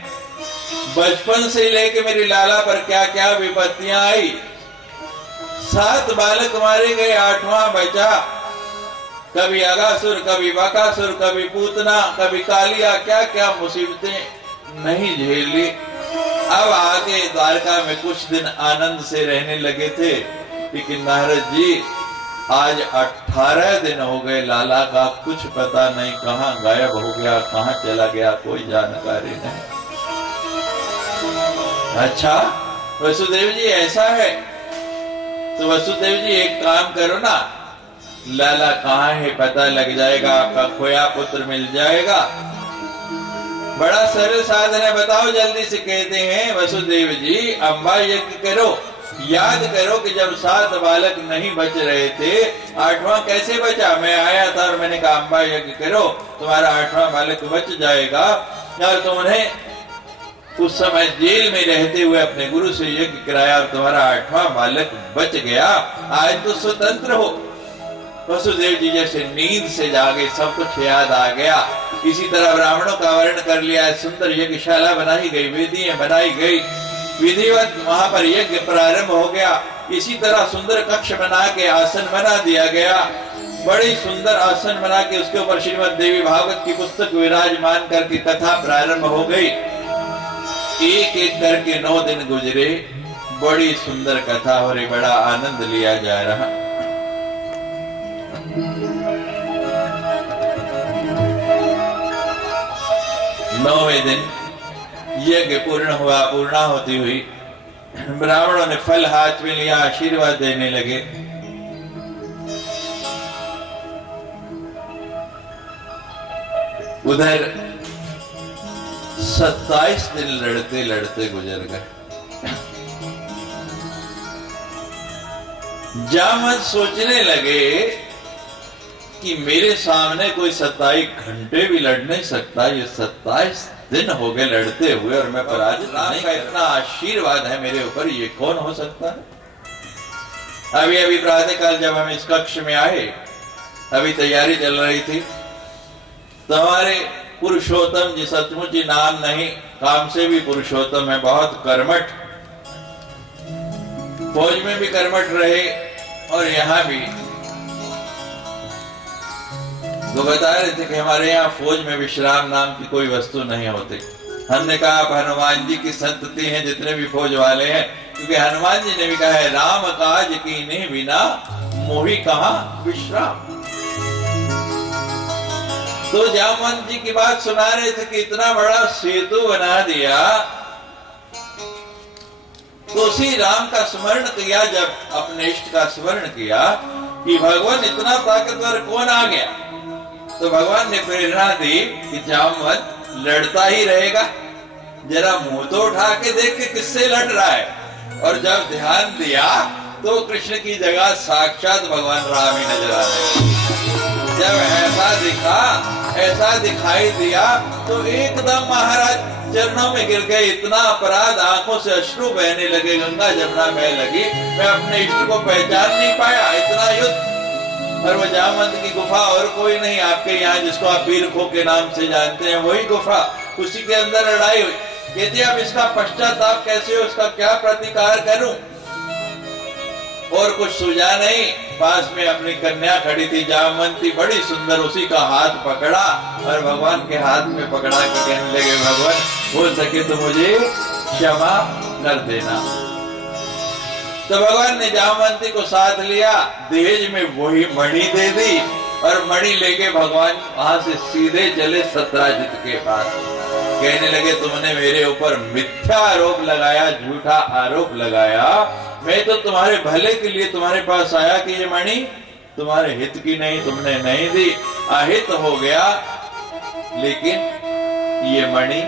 बचपन से लेके मेरी लाला पर क्या क्या विपत्तियां आई। 7 बालक मारे गए, 8वां बचा। कभी अगासुर, कभी बकासुर, कभी पूतना, कभी कालिया, क्या क्या मुसीबतें नहीं झेली। अब आगे द्वारका में कुछ दिन आनंद से रहने लगे थे, लेकिन नारद जी आज 18 दिन हो गए, लाला का कुछ पता नहीं, कहां गायब हो गया, कहां चला गया, कोई जानकारी नहीं। अच्छा वसुदेव जी ऐसा है, तो वसुदेव जी एक काम करो ना, लाला कहां है पता लग जाएगा, आपका खोया पुत्र मिल जाएगा। बड़ा सरल साधन है, बताओ जल्दी से। कहते हैं वसुदेव जी अम्बा यज्ञ करो, याद करो कि जब 7 बालक नहीं बच रहे थे, 8वां कैसे बचा? मैं आया था और मैंने कहा अम्बा यज्ञ करो, तुम्हारा 8वां बालक बच जाएगा। और तुमने उस समय जेल में रहते हुए अपने गुरु से यज्ञ कराया और तुम्हारा 8वां बालक बच गया, आज तो स्वतंत्र हो। वसुदेव जी जैसे नींद से जागे, सब कुछ याद आ गया। इसी तरह ब्राह्मणों का वर्ण कर लिया, सुंदर यज्ञशाला बनाई गई, वेदियां बनाई गई, विधिवत वहां पर यज्ञ प्रारंभ हो गया। इसी तरह सुंदर कक्ष बना के आसन बना दिया गया, बड़ी सुंदर आसन बना के उसके ऊपर श्रीमद् देवी भागवत की पुस्तक विराजमान करके कथा प्रारंभ हो गई। एक एक करके 9 दिन गुजरे, बड़ी सुंदर कथा हो रही, बड़ा आनंद लिया जा रहा। नौवें दिन यज्ञ पूर्ण हुआ। पूर्णाहुति हुई, ब्राह्मणों ने फल हाथ में लिया, आशीर्वाद देने लगे। उधर 27 दिन लड़ते लड़ते गुजर गए। जामवंत सोचने लगे कि मेरे सामने कोई 27 घंटे भी लड़ नहीं सकता, ये 27 दिन हो गए लड़ते हुए और मैं पराजित नहीं। का इतना आशीर्वाद है मेरे ऊपर, ये कौन हो सकता है। अभी अभी प्रातः काल जब हम इस कक्ष में आए, अभी तैयारी चल रही थी, तो हमारे पुरुषोत्तम जी, सचमुच ही नाम नहीं काम से भी पुरुषोत्तम है, बहुत कर्मठ, फौज में भी कर्मठ रहे और यहां भी। वो बता रहे थे कि हमारे यहाँ फौज में विश्राम नाम की कोई वस्तु नहीं होती। हमने कहा आप हनुमान जी की संतति हैं, जितने भी फौज वाले हैं, क्योंकि हनुमान जी ने भी कहा है राम काज कीन्हे बिना मोहि कहाँ विश्राम। तो जामवंत जी की बात सुना रहे थे कि इतना बड़ा सेतु बना दिया, तो उसी राम का स्मरण किया, जब अपने इष्ट का स्मरण किया कि भगवान इतना ताकतवर कौन आ गया, तो भगवान ने प्रेरणा दी कि जामवंत लड़ता ही रहेगा, जरा मुंह तो उठा के देख के किससे लड़ रहा है। और जब ध्यान दिया तो कृष्ण की जगह साक्षात भगवान राम ही नजर आ रहे। जब ऐसा दिखा, ऐसा दिखाई दिया, तो एकदम महाराज चरणों में गिर गए। इतना अपराध, आंखों से अश्रु बहने लगे, गंगा जमुना बह लगी। मैं अपने इष्ट को पहचान नहीं पाया, इतना युद्ध। और वो जामवंत की गुफा और कोई नहीं, आपके यहाँ जिसको आप पीरखो के नाम से जानते हैं, वही गुफा, उसी के अंदर लड़ाई हुई। कहते अब इसका पश्चाताप कैसे हो, उसका क्या प्रतिकार करूं। और कुछ सूझा नहीं। पास में अपनी कन्या खड़ी थी जामवंती, बड़ी सुंदर, उसी का हाथ पकड़ा और भगवान के हाथ में पकड़ा के कहने लगे भगवान हो सके तो मुझे क्षमा कर देना। तो भगवान ने जामवंती को साथ लिया, दहेज में वही मणि दे दी और मणि लेके भगवान वहां से सीधे चले सत्राजित के पास। कहने लगे तुमने मेरे ऊपर मिथ्या आरोप लगाया, झूठा आरोप लगाया, मैं तो तुम्हारे भले के लिए तुम्हारे पास आया कि ये मणि तुम्हारे हित की नहीं, तुमने नहीं दी, अहित हो गया, लेकिन ये मणि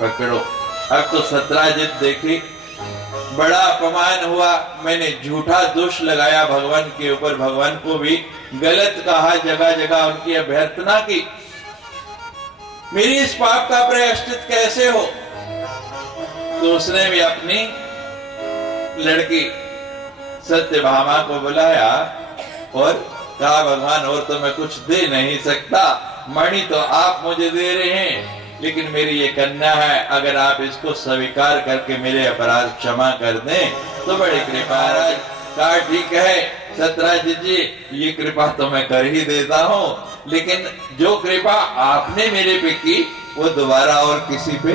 पकड़ो। अब तो सत्राजित देखी, बड़ा अपमान हुआ, मैंने झूठा दोष लगाया भगवान के ऊपर, भगवान को भी गलत कहा, जगह जगह उनकी अभ्यर्थना की। मेरी इस पाप का प्रायश्चित कैसे हो। तो उसने भी अपनी लड़की सत्यभामा को बुलाया और कहा भगवान और तो मैं कुछ दे नहीं सकता, मणि तो आप मुझे दे रहे हैं, लेकिन मेरी ये कन्या है, अगर आप इसको स्वीकार करके मेरे अपराध क्षमा कर दें तो बड़ी कृपा। कहा ठीक है सत्राजित जी, ये कृपा तो मैं कर ही देता हूँ, लेकिन जो कृपा आपने मेरे पे की वो दोबारा और किसी पे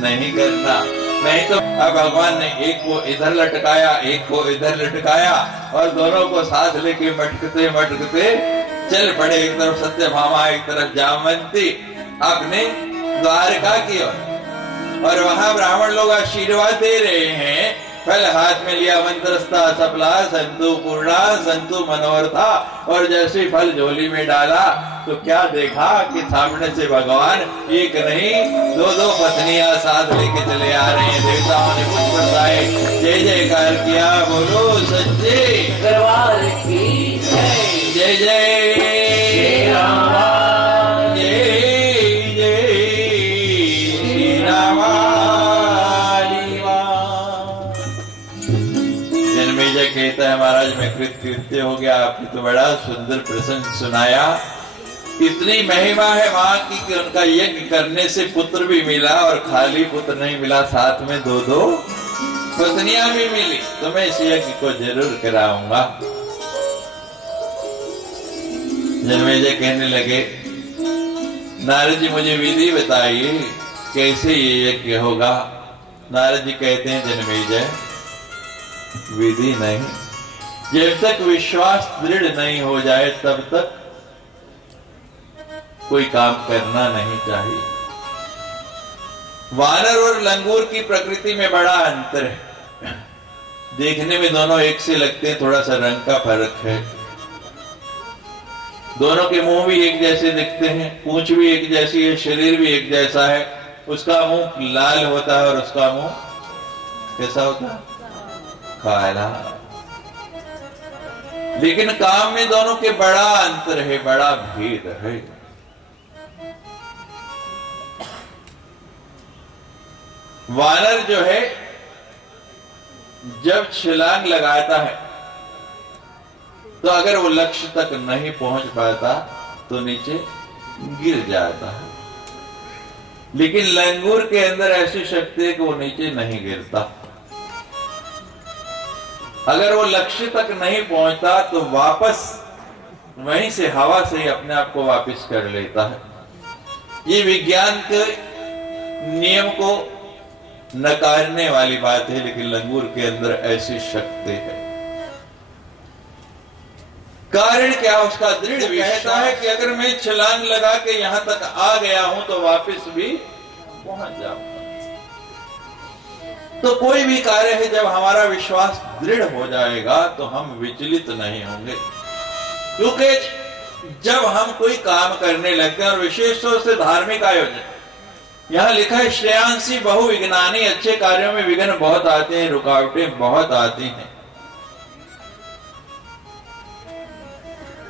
नहीं करना। नहीं तो अब भगवान ने एक को इधर लटकाया, एक को इधर लटकाया और दोनों को साथ लेके मटकते मटकते चल पड़े। एक तरफ सत्यभामा, एक तरफ जामवंती अपने द्वारका की ओर। और वहां ब्राह्मण लोग आशीर्वाद दे रहे हैं, फल हाथ में लिया, मंत्रस्ता सफला संतु पूर्णा संतु मनोरथा। और जैसे फल झोली में डाला तो क्या देखा कि सामने से भगवान एक नहीं दो दो पत्नियां साथ लेके चले आ रहे हैं। देवताओं ने कुछ बताए, जय जयकार किया, बोलो सच्चे दरबार की जय। जय जय श्री राम, जय श्री राम। जन्मेजय कहता है महाराज मैं कृत्य हो गया, आपने तो बड़ा सुंदर प्रसंग सुनाया। इतनी महिमा है वहां की कि उनका यज्ञ करने से पुत्र भी मिला, और खाली पुत्र नहीं मिला, साथ में दो दो पत्नियां भी मिली। तो मैं इस यज्ञ को जरूर कराऊंगा। जन्मेजय कहने लगे नारद जी मुझे विधि बताइए कैसे ये यज्ञ होगा। नारद जी कहते हैं जन्मेजय विधि नहीं, जब तक विश्वास दृढ़ नहीं हो जाए तब तक कोई काम करना नहीं चाहिए। वानर और लंगूर की प्रकृति में बड़ा अंतर है, देखने में दोनों एक से लगते हैं, थोड़ा सा रंग का फर्क है। दोनों के मुंह भी एक जैसे दिखते हैं, पूंछ भी एक जैसी है, शरीर भी एक जैसा है। उसका मुंह लाल होता है और उसका मुंह कैसा होता है, काला। लेकिन काम में दोनों के बड़ा अंतर है, बड़ा भेद है। वानर जो है जब छलांग लगाता है तो अगर वो लक्ष्य तक नहीं पहुंच पाता तो नीचे गिर जाता है, लेकिन लंगूर के अंदर ऐसी शक्ति है कि वो नीचे नहीं गिरता। अगर वो लक्ष्य तक नहीं पहुंचता तो वापस वहीं से हवा से ही अपने आप को वापस कर लेता है। ये विज्ञान के नियम को नकारने वाली बात है, लेकिन लंगूर के अंदर ऐसी शक्ति है। कारण क्या? उसका दृढ़ कहता है कि अगर मैं छलांग लगा के यहां तक आ गया हूं तो वापस भी पहुंच जाऊंगा। तो कोई भी कार्य है, जब हमारा विश्वास दृढ़ हो जाएगा तो हम विचलित नहीं होंगे। क्योंकि जब हम कोई काम करने लगते हैं, और विशेष तौर से धार्मिक आयोजन, यहां लिखा है श्रेयांसी बहु विघ्नानि, अच्छे कार्यों में विघ्न बहुत आते हैं, रुकावटें बहुत आती हैं।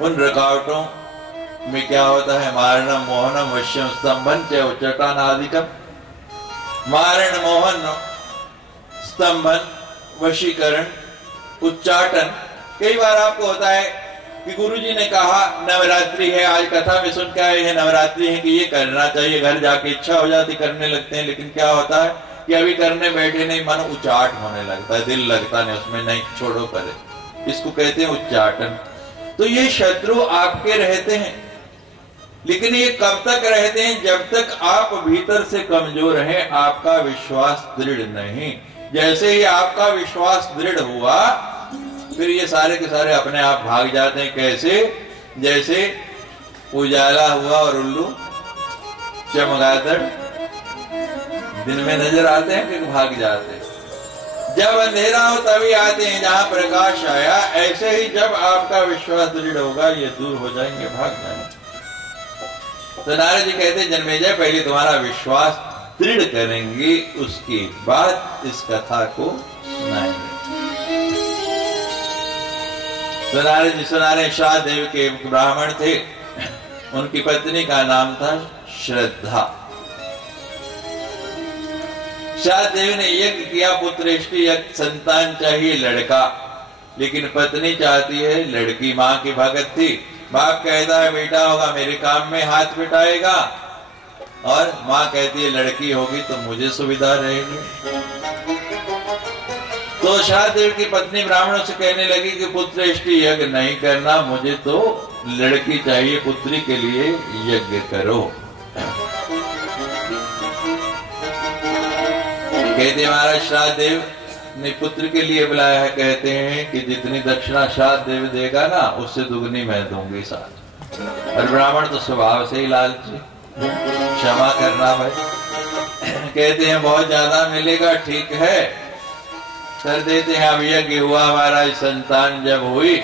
उन रुकावटों में क्या होता है? मारणम मोहनम वश्यम स्तंभन च उच्चाटनादिकम। मारण, मोहन, स्तंभन, वशीकरण, उच्चाटन। कई बार आपको होता है कि गुरुजी ने कहा नवरात्रि है, आज कथा में सुन के आए हैं नवरात्रि है कि ये करना चाहिए, घर जाके इच्छा हो जाती करने लगते हैं, लेकिन क्या होता है कि अभी करने बैठे नहीं, मन उच्चाट होने लगता है, दिल लगता नहीं उसमें, नहीं छोड़ो करे। इसको कहते हैं उच्चाटन। तो ये शत्रु आपके रहते हैं, लेकिन ये कब तक रहते हैं? जब तक आप भीतर से कमजोर हैं, आपका विश्वास दृढ़ नहीं। जैसे ही आपका विश्वास दृढ़ हुआ, फिर ये सारे के सारे अपने आप भाग जाते हैं। कैसे? जैसे उजाला हुआ और उल्लू चमगादड़ दिन में नजर आते हैं कि भाग जाते हैं। जब अंधेरा हो तभी आते हैं, जहां प्रकाश आया। ऐसे ही जब आपका विश्वास दृढ़ होगा, ये दूर हो जाएंगे, भाग जाएंगे। तो नारद जी कहते हैं जन्मेजय, पहले तुम्हारा विश्वास दृढ़ करेंगे, उसके बाद इस कथा को सुनाएंगे। तो नारद जी सुना रहे, शाहदेव के ब्राह्मण थे, उनकी पत्नी का नाम था श्रद्धा। शाहदेव ने यज्ञ किया, पुत्रेष्टि यज्ञ, संतान चाहिए लड़का, लेकिन पत्नी चाहती है लड़की। माँ की भगत थी, बाप कहता है बेटा होगा मेरे काम में हाथ बिठाएगा, और माँ कहती है लड़की होगी तो मुझे सुविधा रहेगी। तो शाहदेव की पत्नी ब्राह्मणों से कहने लगी कि पुत्रेष्टि यज्ञ नहीं करना, मुझे तो लड़की चाहिए, पुत्री के लिए यज्ञ करो। कहते महाराज शाहदेव ने पुत्र के लिए बुलाया है, कहते हैं कि जितनी दक्षिणा शाहदेव देगा ना, उससे दुगनी मैं दूंगी साथ। और ब्राह्मण तो स्वभाव से ही लालची, क्षमा करना भाई। कहते हैं बहुत ज्यादा मिलेगा, ठीक है कर देते हैं। अब यज्ञ हुआ, महाराज संतान जब हुई,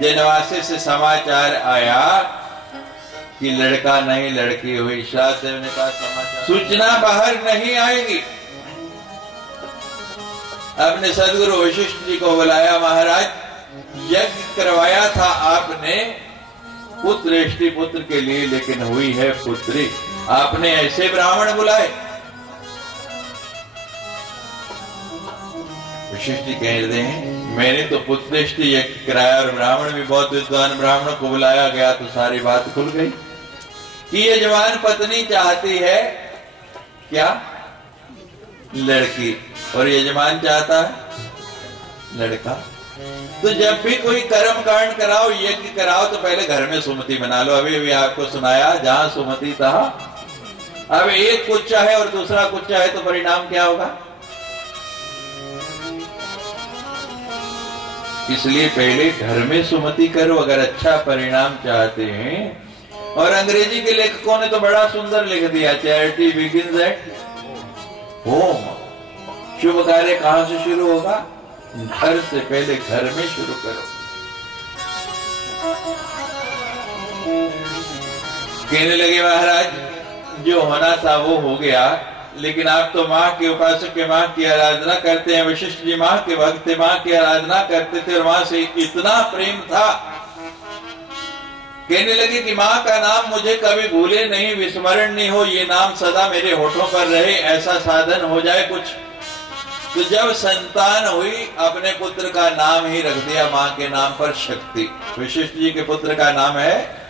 जनवासी से समाचार आया कि लड़का नहीं लड़की हुई। शाहदेव ने कहा समाचार सूचना बाहर नहीं आएगी। अपने सदगुरु वशिष्ठ जी को बुलाया, महाराज यज्ञ करवाया था आपने पुत्रेष्टि पुत्र के लिए, लेकिन हुई है पुत्री, आपने ऐसे ब्राह्मण बुलाए। वशिष्ठ जी कहते हैं मैंने तो पुत्रेष्टि यज्ञ कराया, और ब्राह्मण भी बहुत विद्वान ब्राह्मणों को बुलाया गया, तो सारी बात खुल गई कि यजमान पत्नी चाहती है क्या? लड़की, और यजमान चाहता है लड़का। तो जब भी कोई कर्म कांड कराओ, यज्ञ कराओ, तो पहले घर में सुमति बना लो। अभी भी आपको सुनाया, जहां सुमति था। अब एक कुच्चा है और दूसरा कुच्चा है, तो परिणाम क्या होगा? इसलिए पहले घर में सुमति करो अगर अच्छा परिणाम चाहते हैं। और अंग्रेजी के लेखकों ने तो बड़ा सुंदर लिख दिया, चैरिटी बिगिंस एट होम। शुभ कार्य कहां से शुरू होगा? घर से, पहले घर में शुरू करो। कहने लगे महाराज जो होना था वो हो गया, लेकिन आप तो माँ के उपासक के माँ की आराधना करते हैं। वशिष्ठ जी माँ के भक्त थे, माँ की आराधना करते थे और माँ से इतना प्रेम था, कहने लगे कि माँ का नाम मुझे कभी भूले नहीं, विस्मरण नहीं हो, ये नाम सदा मेरे होठों पर रहे, ऐसा साधन हो जाए कुछ। तो जब संतान हुई, अपने पुत्र का नाम ही रख दिया माँ के नाम पर, शक्ति। वशिष्ठ जी के पुत्र का नाम है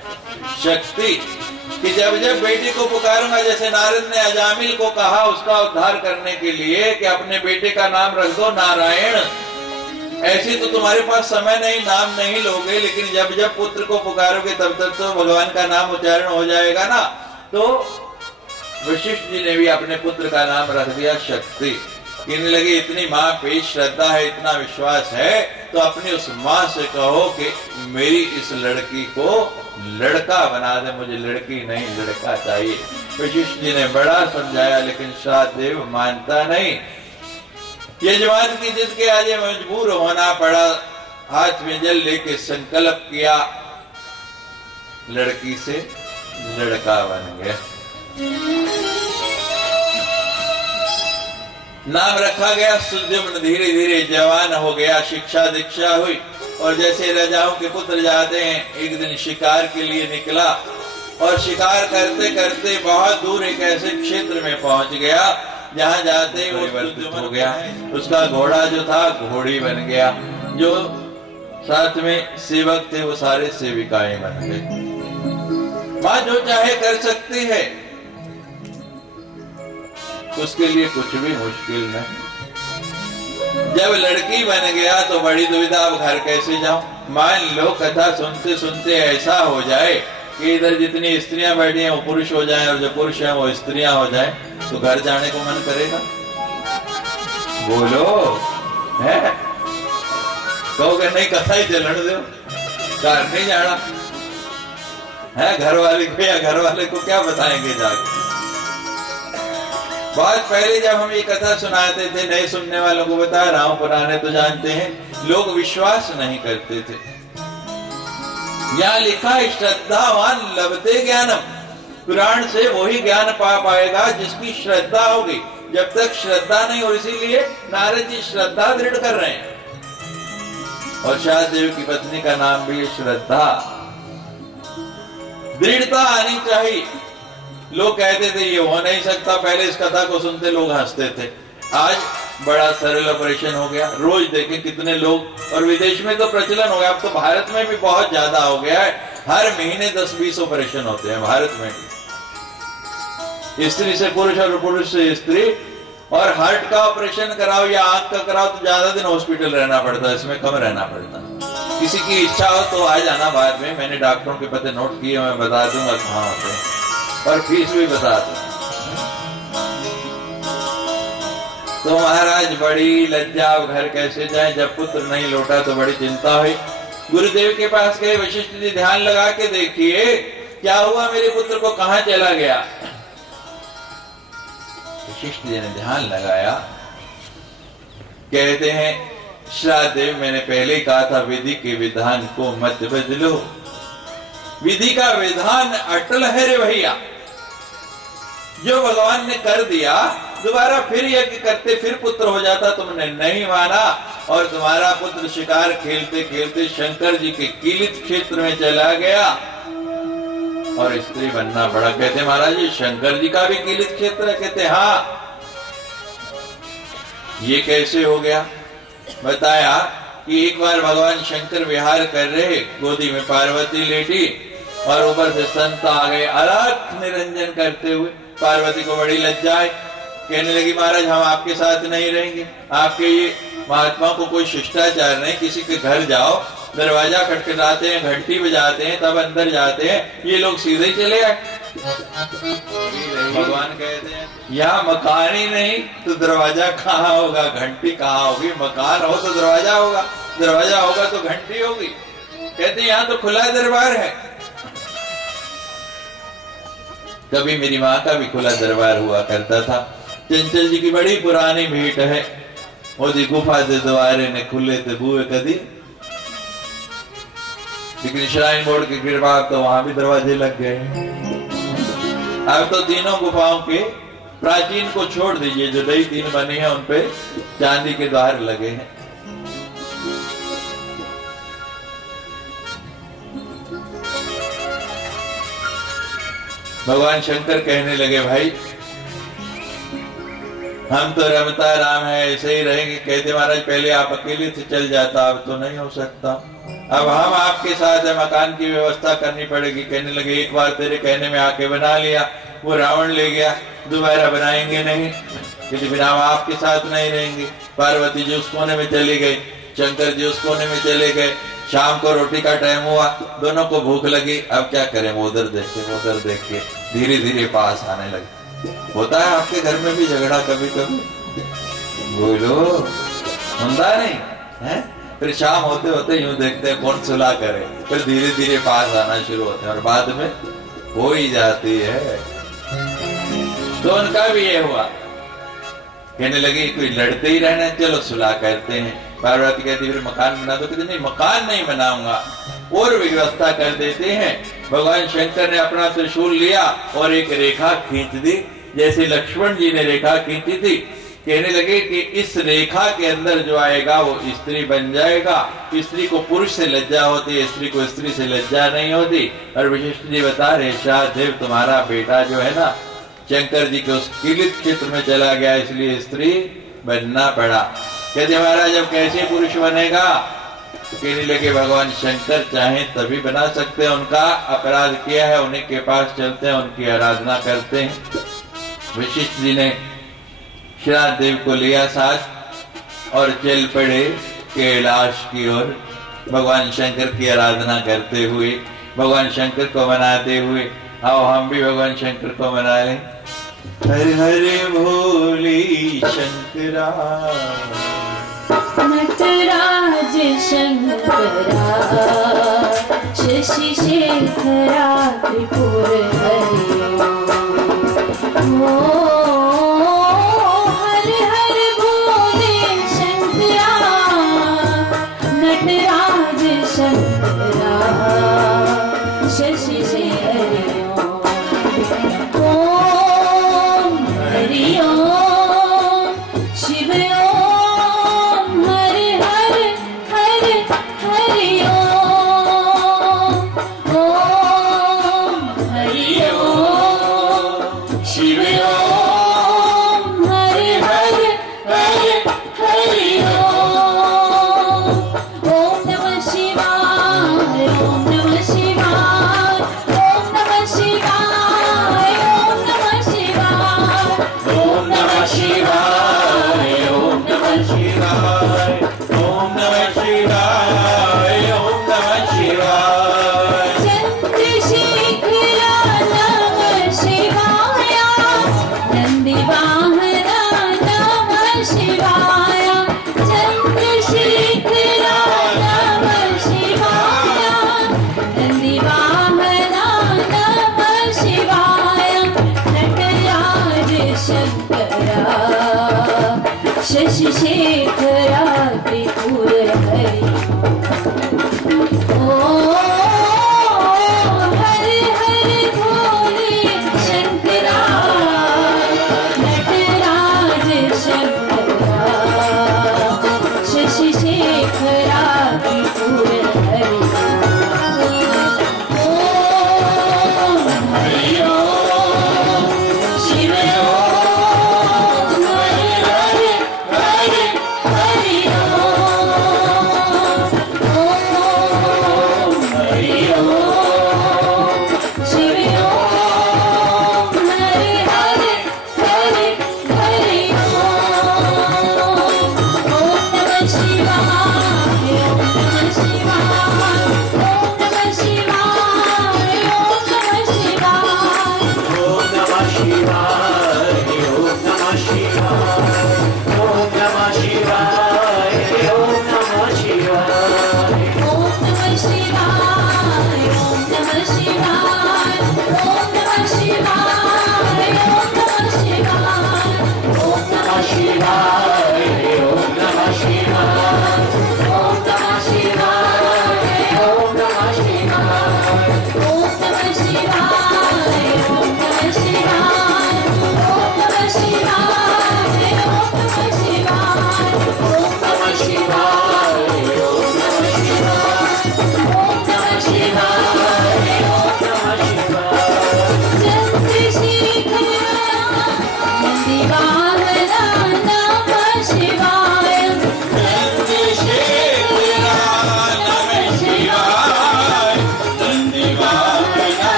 शक्ति, कि जब जब बेटी को पुकारूंगा, जैसे नारद ने अजामिल को कहा उसका उद्धार करने के लिए कि अपने बेटे का नाम रख दो नारायण, ऐसे तो तुम्हारे पास समय नहीं, नाम नहीं लोगे, लेकिन जब जब पुत्र को पुकारोगे तब तक तो भगवान का नाम उच्चारण हो जाएगा ना। तो वशिष्ठ जी ने भी अपने पुत्र का नाम रख दिया शक्ति। कहने लगे इतनी माँ पे श्रद्धा है, इतना विश्वास है, तो अपनी उस माँ से कहो कि मेरी इस लड़की को लड़का बना दे, मुझे लड़की नहीं लड़का चाहिए। वशिष्ठ जी ने बड़ा समझाया, लेकिन शाहदेव मानता नहीं। यजमान की जिद के आगे मजबूर होना पड़ा, हाथ में जल लेके संकल्प किया, लड़की से लड़का बन गया। नाम रखा गया सुद्युम्न। धीरे धीरे जवान हो गया, शिक्षा दीक्षा हुई, और जैसे राजाओं के पुत्र जाते हैं, एक दिन शिकार के लिए निकला और शिकार करते करते बहुत दूर एक ऐसे क्षेत्र में पहुंच गया जहां जाते वो परिवर्तित हो गया। उसका घोड़ा जो था घोड़ी बन गया, जो साथ में सेवक थे वो सारे सेविकाएं बन गए। माँ जो चाहे कर सकती है, उसके लिए कुछ भी मुश्किल नहीं। जब लड़की बन गया तो बड़ी दुविधा, अब घर कैसे जाऊं। मान लो कथा सुनते सुनते ऐसा हो जाए कि इधर जितनी स्त्रियां बैठी हैं वो पुरुष हो जाएं और जो पुरुष हैं वो स्त्रियां हो जाएं, तो घर जाने को मन करेगा? बोलो, है? कहोगे नहीं कथा ही चलन दो, घर नहीं जाना है। घर वाले को या घर वाले को क्या बताएंगे जाके? बहुत पहले जब हम ये कथा सुनाते थे, नए सुनने वालों को बता रहा हूं, पुराने तो जानते हैं, लोग विश्वास नहीं करते थे। यहाँ लिखा है श्रद्धावान लभते ज्ञानम, पुराण से वही ज्ञान पा पाएगा जिसकी श्रद्धा होगी। जब तक श्रद्धा नहीं, और इसीलिए नारद जी श्रद्धा दृढ़ कर रहे हैं। और शाहदेव की पत्नी का नाम भी श्रद्धा। दृढ़ता आनी चाहिए। लोग कहते थे ये हो नहीं सकता, पहले इस कथा को सुनते लोग हंसते थे। आज बड़ा सरल ऑपरेशन हो गया, रोज देखें कितने लोग, और विदेश में तो प्रचलन हो गया, अब तो भारत में भी बहुत ज्यादा हो गया है। हर महीने 10-20 ऑपरेशन होते हैं भारत में भी, स्त्री से पुरुष और पुरुष से स्त्री। और हार्ट का ऑपरेशन कराओ या आंख का कराओ तो ज्यादा दिन हॉस्पिटल रहना पड़ता है, इसमें कम रहना पड़ता है। किसी की इच्छा हो तो आ जाना बाद में, मैंने डॉक्टरों के पते नोट किए, मैं बता दूंगा कहाँ होते हैं, और फीस भी बता दूं। तो महाराज बड़ी लज्जा, घर कैसे जाए। जब पुत्र नहीं लौटा तो बड़ी चिंता हुई। गुरुदेव के पास गए, वशिष्ठ जी ध्यान लगा के देखिए क्या हुआ, मेरे पुत्र को कहां चला गया। वशिष्ठ जी ने ध्यान लगाया, कहते हैं श्रादेव मैंने पहले कहा था विधि के विधान को मत बदलो। विधि का विधान अटल है रे भैया, जो भगवान ने कर दिया दोबारा फिर यज्ञ करते फिर पुत्र हो जाता, तुमने नहीं माना और तुम्हारा पुत्र शिकार खेलते खेलते शंकर जी के कीलित क्षेत्र में चला गया और स्त्री बनना पड़ा। कहते महाराज ये शंकर जी का भी कीलित क्षेत्र है? कहते हाँ। ये कैसे हो गया? बताया कि एक बार भगवान शंकर विहार कर रहे, गोदी में पार्वती लेटी और ऊपर से संत आ गए अलख निरंजन करते हुए। पार्वती को बड़ी लज्जा है, कहने लगी महाराज हम आपके साथ नहीं रहेंगे, आपके ये महात्मा को कोई शिष्टाचार नहीं, किसी के घर जाओ, दरवाजा खटखटाते हैं, घंटी बजाते हैं, तब अंदर जाते हैं, ये लोग सीधे ही चले आए। भगवान कहते हैं यहाँ मकान ही नहीं तो दरवाजा कहाँ होगा, घंटी कहाँ होगी? मकान हो तो दरवाजा होगा, दरवाजा होगा तो घंटी होगी। कहते हैं यहाँ तो खुला दरबार है। कभी मेरी माँ का भी खुला दरबार हुआ करता था। चंचल जी की बड़ी पुरानी भेंट है, मोदी गुफा दे द्वारे ने खुले थे बुए कदी, लेकिन श्राइन बोर्ड की कृपा तो वहां भी दरवाजे लग गए। अब तो तीनों गुफाओं के प्राचीन को छोड़ दीजिए, जो नई 3 बनी है उन पे चांदी के द्वार लगे हैं। भगवान शंकर कहने लगे, भाई हम तो रमता राम है, ऐसे ही रहेंगे। कहते महाराज पहले आप अकेले से चल जाता, अब तो नहीं हो सकता, अब हम आपके साथ है, मकान की व्यवस्था करनी पड़ेगी। कहने लगे एक बार तेरे कहने में आके बना लिया, वो रावण ले गया, दोबारा बनाएंगे नहीं, क्योंकि बिना हम आपके साथ नहीं रहेंगे। पार्वती जी उस कोने में चली गई, शंकर जी उस कोने में चले गए। शाम को रोटी का टाइम हुआ, दोनों को भूख लगी, अब क्या करें, वो उधर देख के धीरे धीरे पास आने लगे। होता है आपके घर में भी झगड़ा कभी कभी, बोलो होता नहीं है? फिर शाम होते होते यूं देखते हैं कौन सुलह करे, फिर धीरे धीरे पास आना शुरू होते हैं और बाद में हो ही जाती है। तो उनका भी ये हुआ, कहने लगे कोई लड़ते ही रहना, चलो सुलह करते हैं। पार्वती कहती फिर मकान बना दो, कहते नहीं मकान नहीं बनाऊंगा, और व्यवस्था कर देते हैं। भगवान शंकर ने अपना त्रिशूल लिया और एक रेखा खींच दी, जैसे लक्ष्मण जी ने रेखा खींची थी। कहने लगे कि इस रेखा के अंदर जो आएगा वो स्त्री बन जाएगा। स्त्री को पुरुष से लज्जा होती है, स्त्री को स्त्री से लज्जा नहीं होती। और वशिष्ठ जी बता रहे, शाहदेव तुम्हारा बेटा जो है ना, शंकर जी के उस किलित क्षेत्र में चला गया, इसलिए स्त्री बनना पड़ा। कहते महाराज अब कैसे पुरुष बनेगा? कहने लगे भगवान शंकर चाहे तभी बना सकते हैं, उनका अपराध किया है, उन्हीं के पास चलते हैं, उनकी आराधना करते हैं। वशिष्ठ जी ने श्राद्ध देव को लिया साथ और चल पड़े कैलाश की ओर, भगवान शंकर की आराधना करते हुए, भगवान शंकर को मनाते हुए। आओ हम भी भगवान शंकर को मना लें। हर हर भोले शंकरा, नटराज शंकरा, शशि शेखरा, त्रिपुर हरि ओ। हर हर भोले शंकरा, नटराज शंकरा, शशि शेखरा, ओम हरि ओम, शिव ओम, हरि हरि हरि हरि ओम, ओम हरि ओम, शिव ओम, हरि हरि हरि हरि ओम। ओम नमः शिवाय, ओम नमः शिवाय, ओम नमः शिवाय, ओम नमः शिवाय, ओम नमः शिवाय, ओम नमः शिवाय, ओम नमः शिवाय, ओम नमः शिवाय। चंद्रशेखरा नमः शिवाय, नंदिवाहना नमः शिवाय, चंद्रशेखरा नमः शिवाय, नंदिवाहना नमः शिवाय, नटराज शंकरा, शशि शेखरा, त्रिपुर हरि ओ। हर हर भोले शंकरा, नटराज शंकरा, शशि शेखरा, त्रिपुर हरि ओम हरि ओम, शिव ओम, हरि हरि हरि हरि ओम, ओम हरि ओम, शिव ओम, हरि हरि हरि हरि ओम। ओम नमः शिवाय, ओम नमः शिवाय,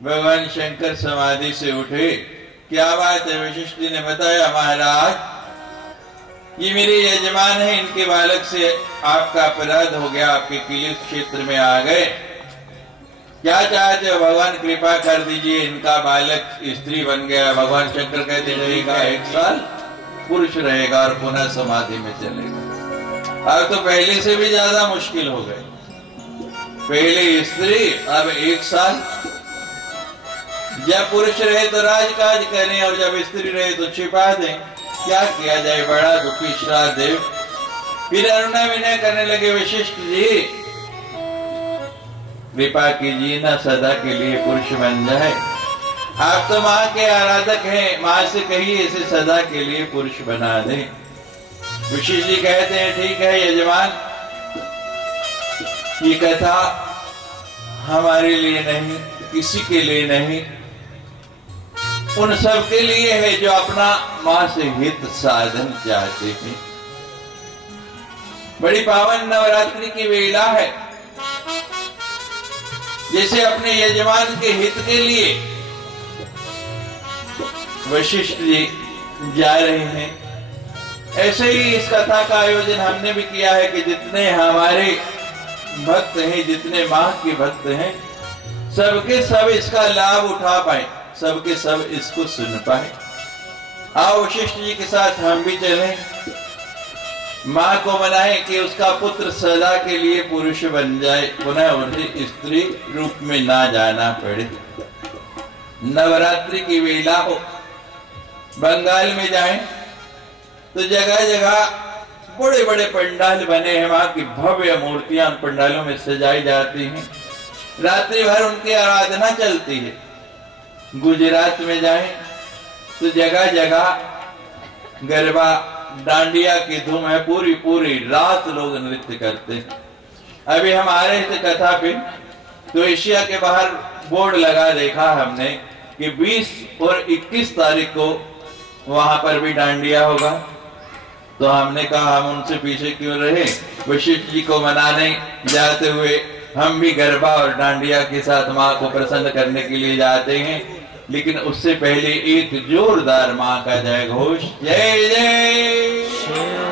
भगवान शंकर समाधि से उठे। क्या बात है? वशिष्ठ जी ने बताया, महाराज ये मेरे यजमान हैं, इनके बालक से आपका अपराध हो गया, आपके किले क्षेत्र में आ गए, क्या चाहते हो? भगवान कृपा कर दीजिए, इनका बालक स्त्री बन गया। भगवान शंकर कहते रहेगा 1 साल पुरुष रहेगा और पुनः समाधि में चलेगा। अब तो पहले से भी ज्यादा मुश्किल हो गए, पहले स्त्री, अब 1 साल। जब पुरुष रहे तो राजकाज करें और जब स्त्री रहे तो छिपा दें। क्या किया जाए? बड़ा दुखी श्राद्ध देव। फिर अरुणा विनय करने लगे, वशिष्ठ जी कृपा कीजिए ना, सदा के लिए पुरुष बन जाए। आप तो माँ के आराधक हैं, माँ से कहिए इसे सदा के लिए पुरुष बना दे। वशिष्ठ जी कहते हैं ठीक है यजमान, ये कथा हमारे लिए नहीं, किसी के लिए नहीं, उन सब के लिए है जो अपना मां से हित साधन चाहते हैं। बड़ी पावन नवरात्रि की वेला है, जैसे अपने यजमान के हित के लिए वशिष्ठ जी जा रहे हैं, ऐसे ही इस कथा का आयोजन हमने भी किया है कि जितने हमारे भक्त हैं, जितने मां के भक्त हैं, सबके सब इसका लाभ उठा पाए, सबके सब इसको सुन पाए। आओ वशिष्ठ जी के साथ हम भी चलें, मां को मनाएं कि उसका पुत्र सदा के लिए पुरुष बन जाए, पुनः उसे स्त्री रूप में ना जाना पड़े। नवरात्रि की वेला हो, बंगाल में जाएं तो जगह जगह बड़े बड़े पंडाल बने हैं, वहां की भव्य मूर्तियां पंडालों में सजाई जाती हैं, रात्रि भर उनकी आराधना चलती है। गुजरात में जाएं तो जगह जगह गरबा डांडिया की धूम है, पूरी पूरी रात लोग नृत्य करते हैं। अभी हम आ रहे थे कथा पे तो एशिया के बाहर बोर्ड लगा देखा हमने कि 20 और 21 तारीख को वहां पर भी डांडिया होगा। तो हमने कहा हम उनसे पीछे क्यों रहे, वशिष्ठ जी को मनाने जाते हुए हम भी गरबा और डांडिया के साथ माँ को प्रसन्न करने के लिए जाते हैं। लेकिन उससे पहले एक जोरदार माँ का जय घोष, जय जय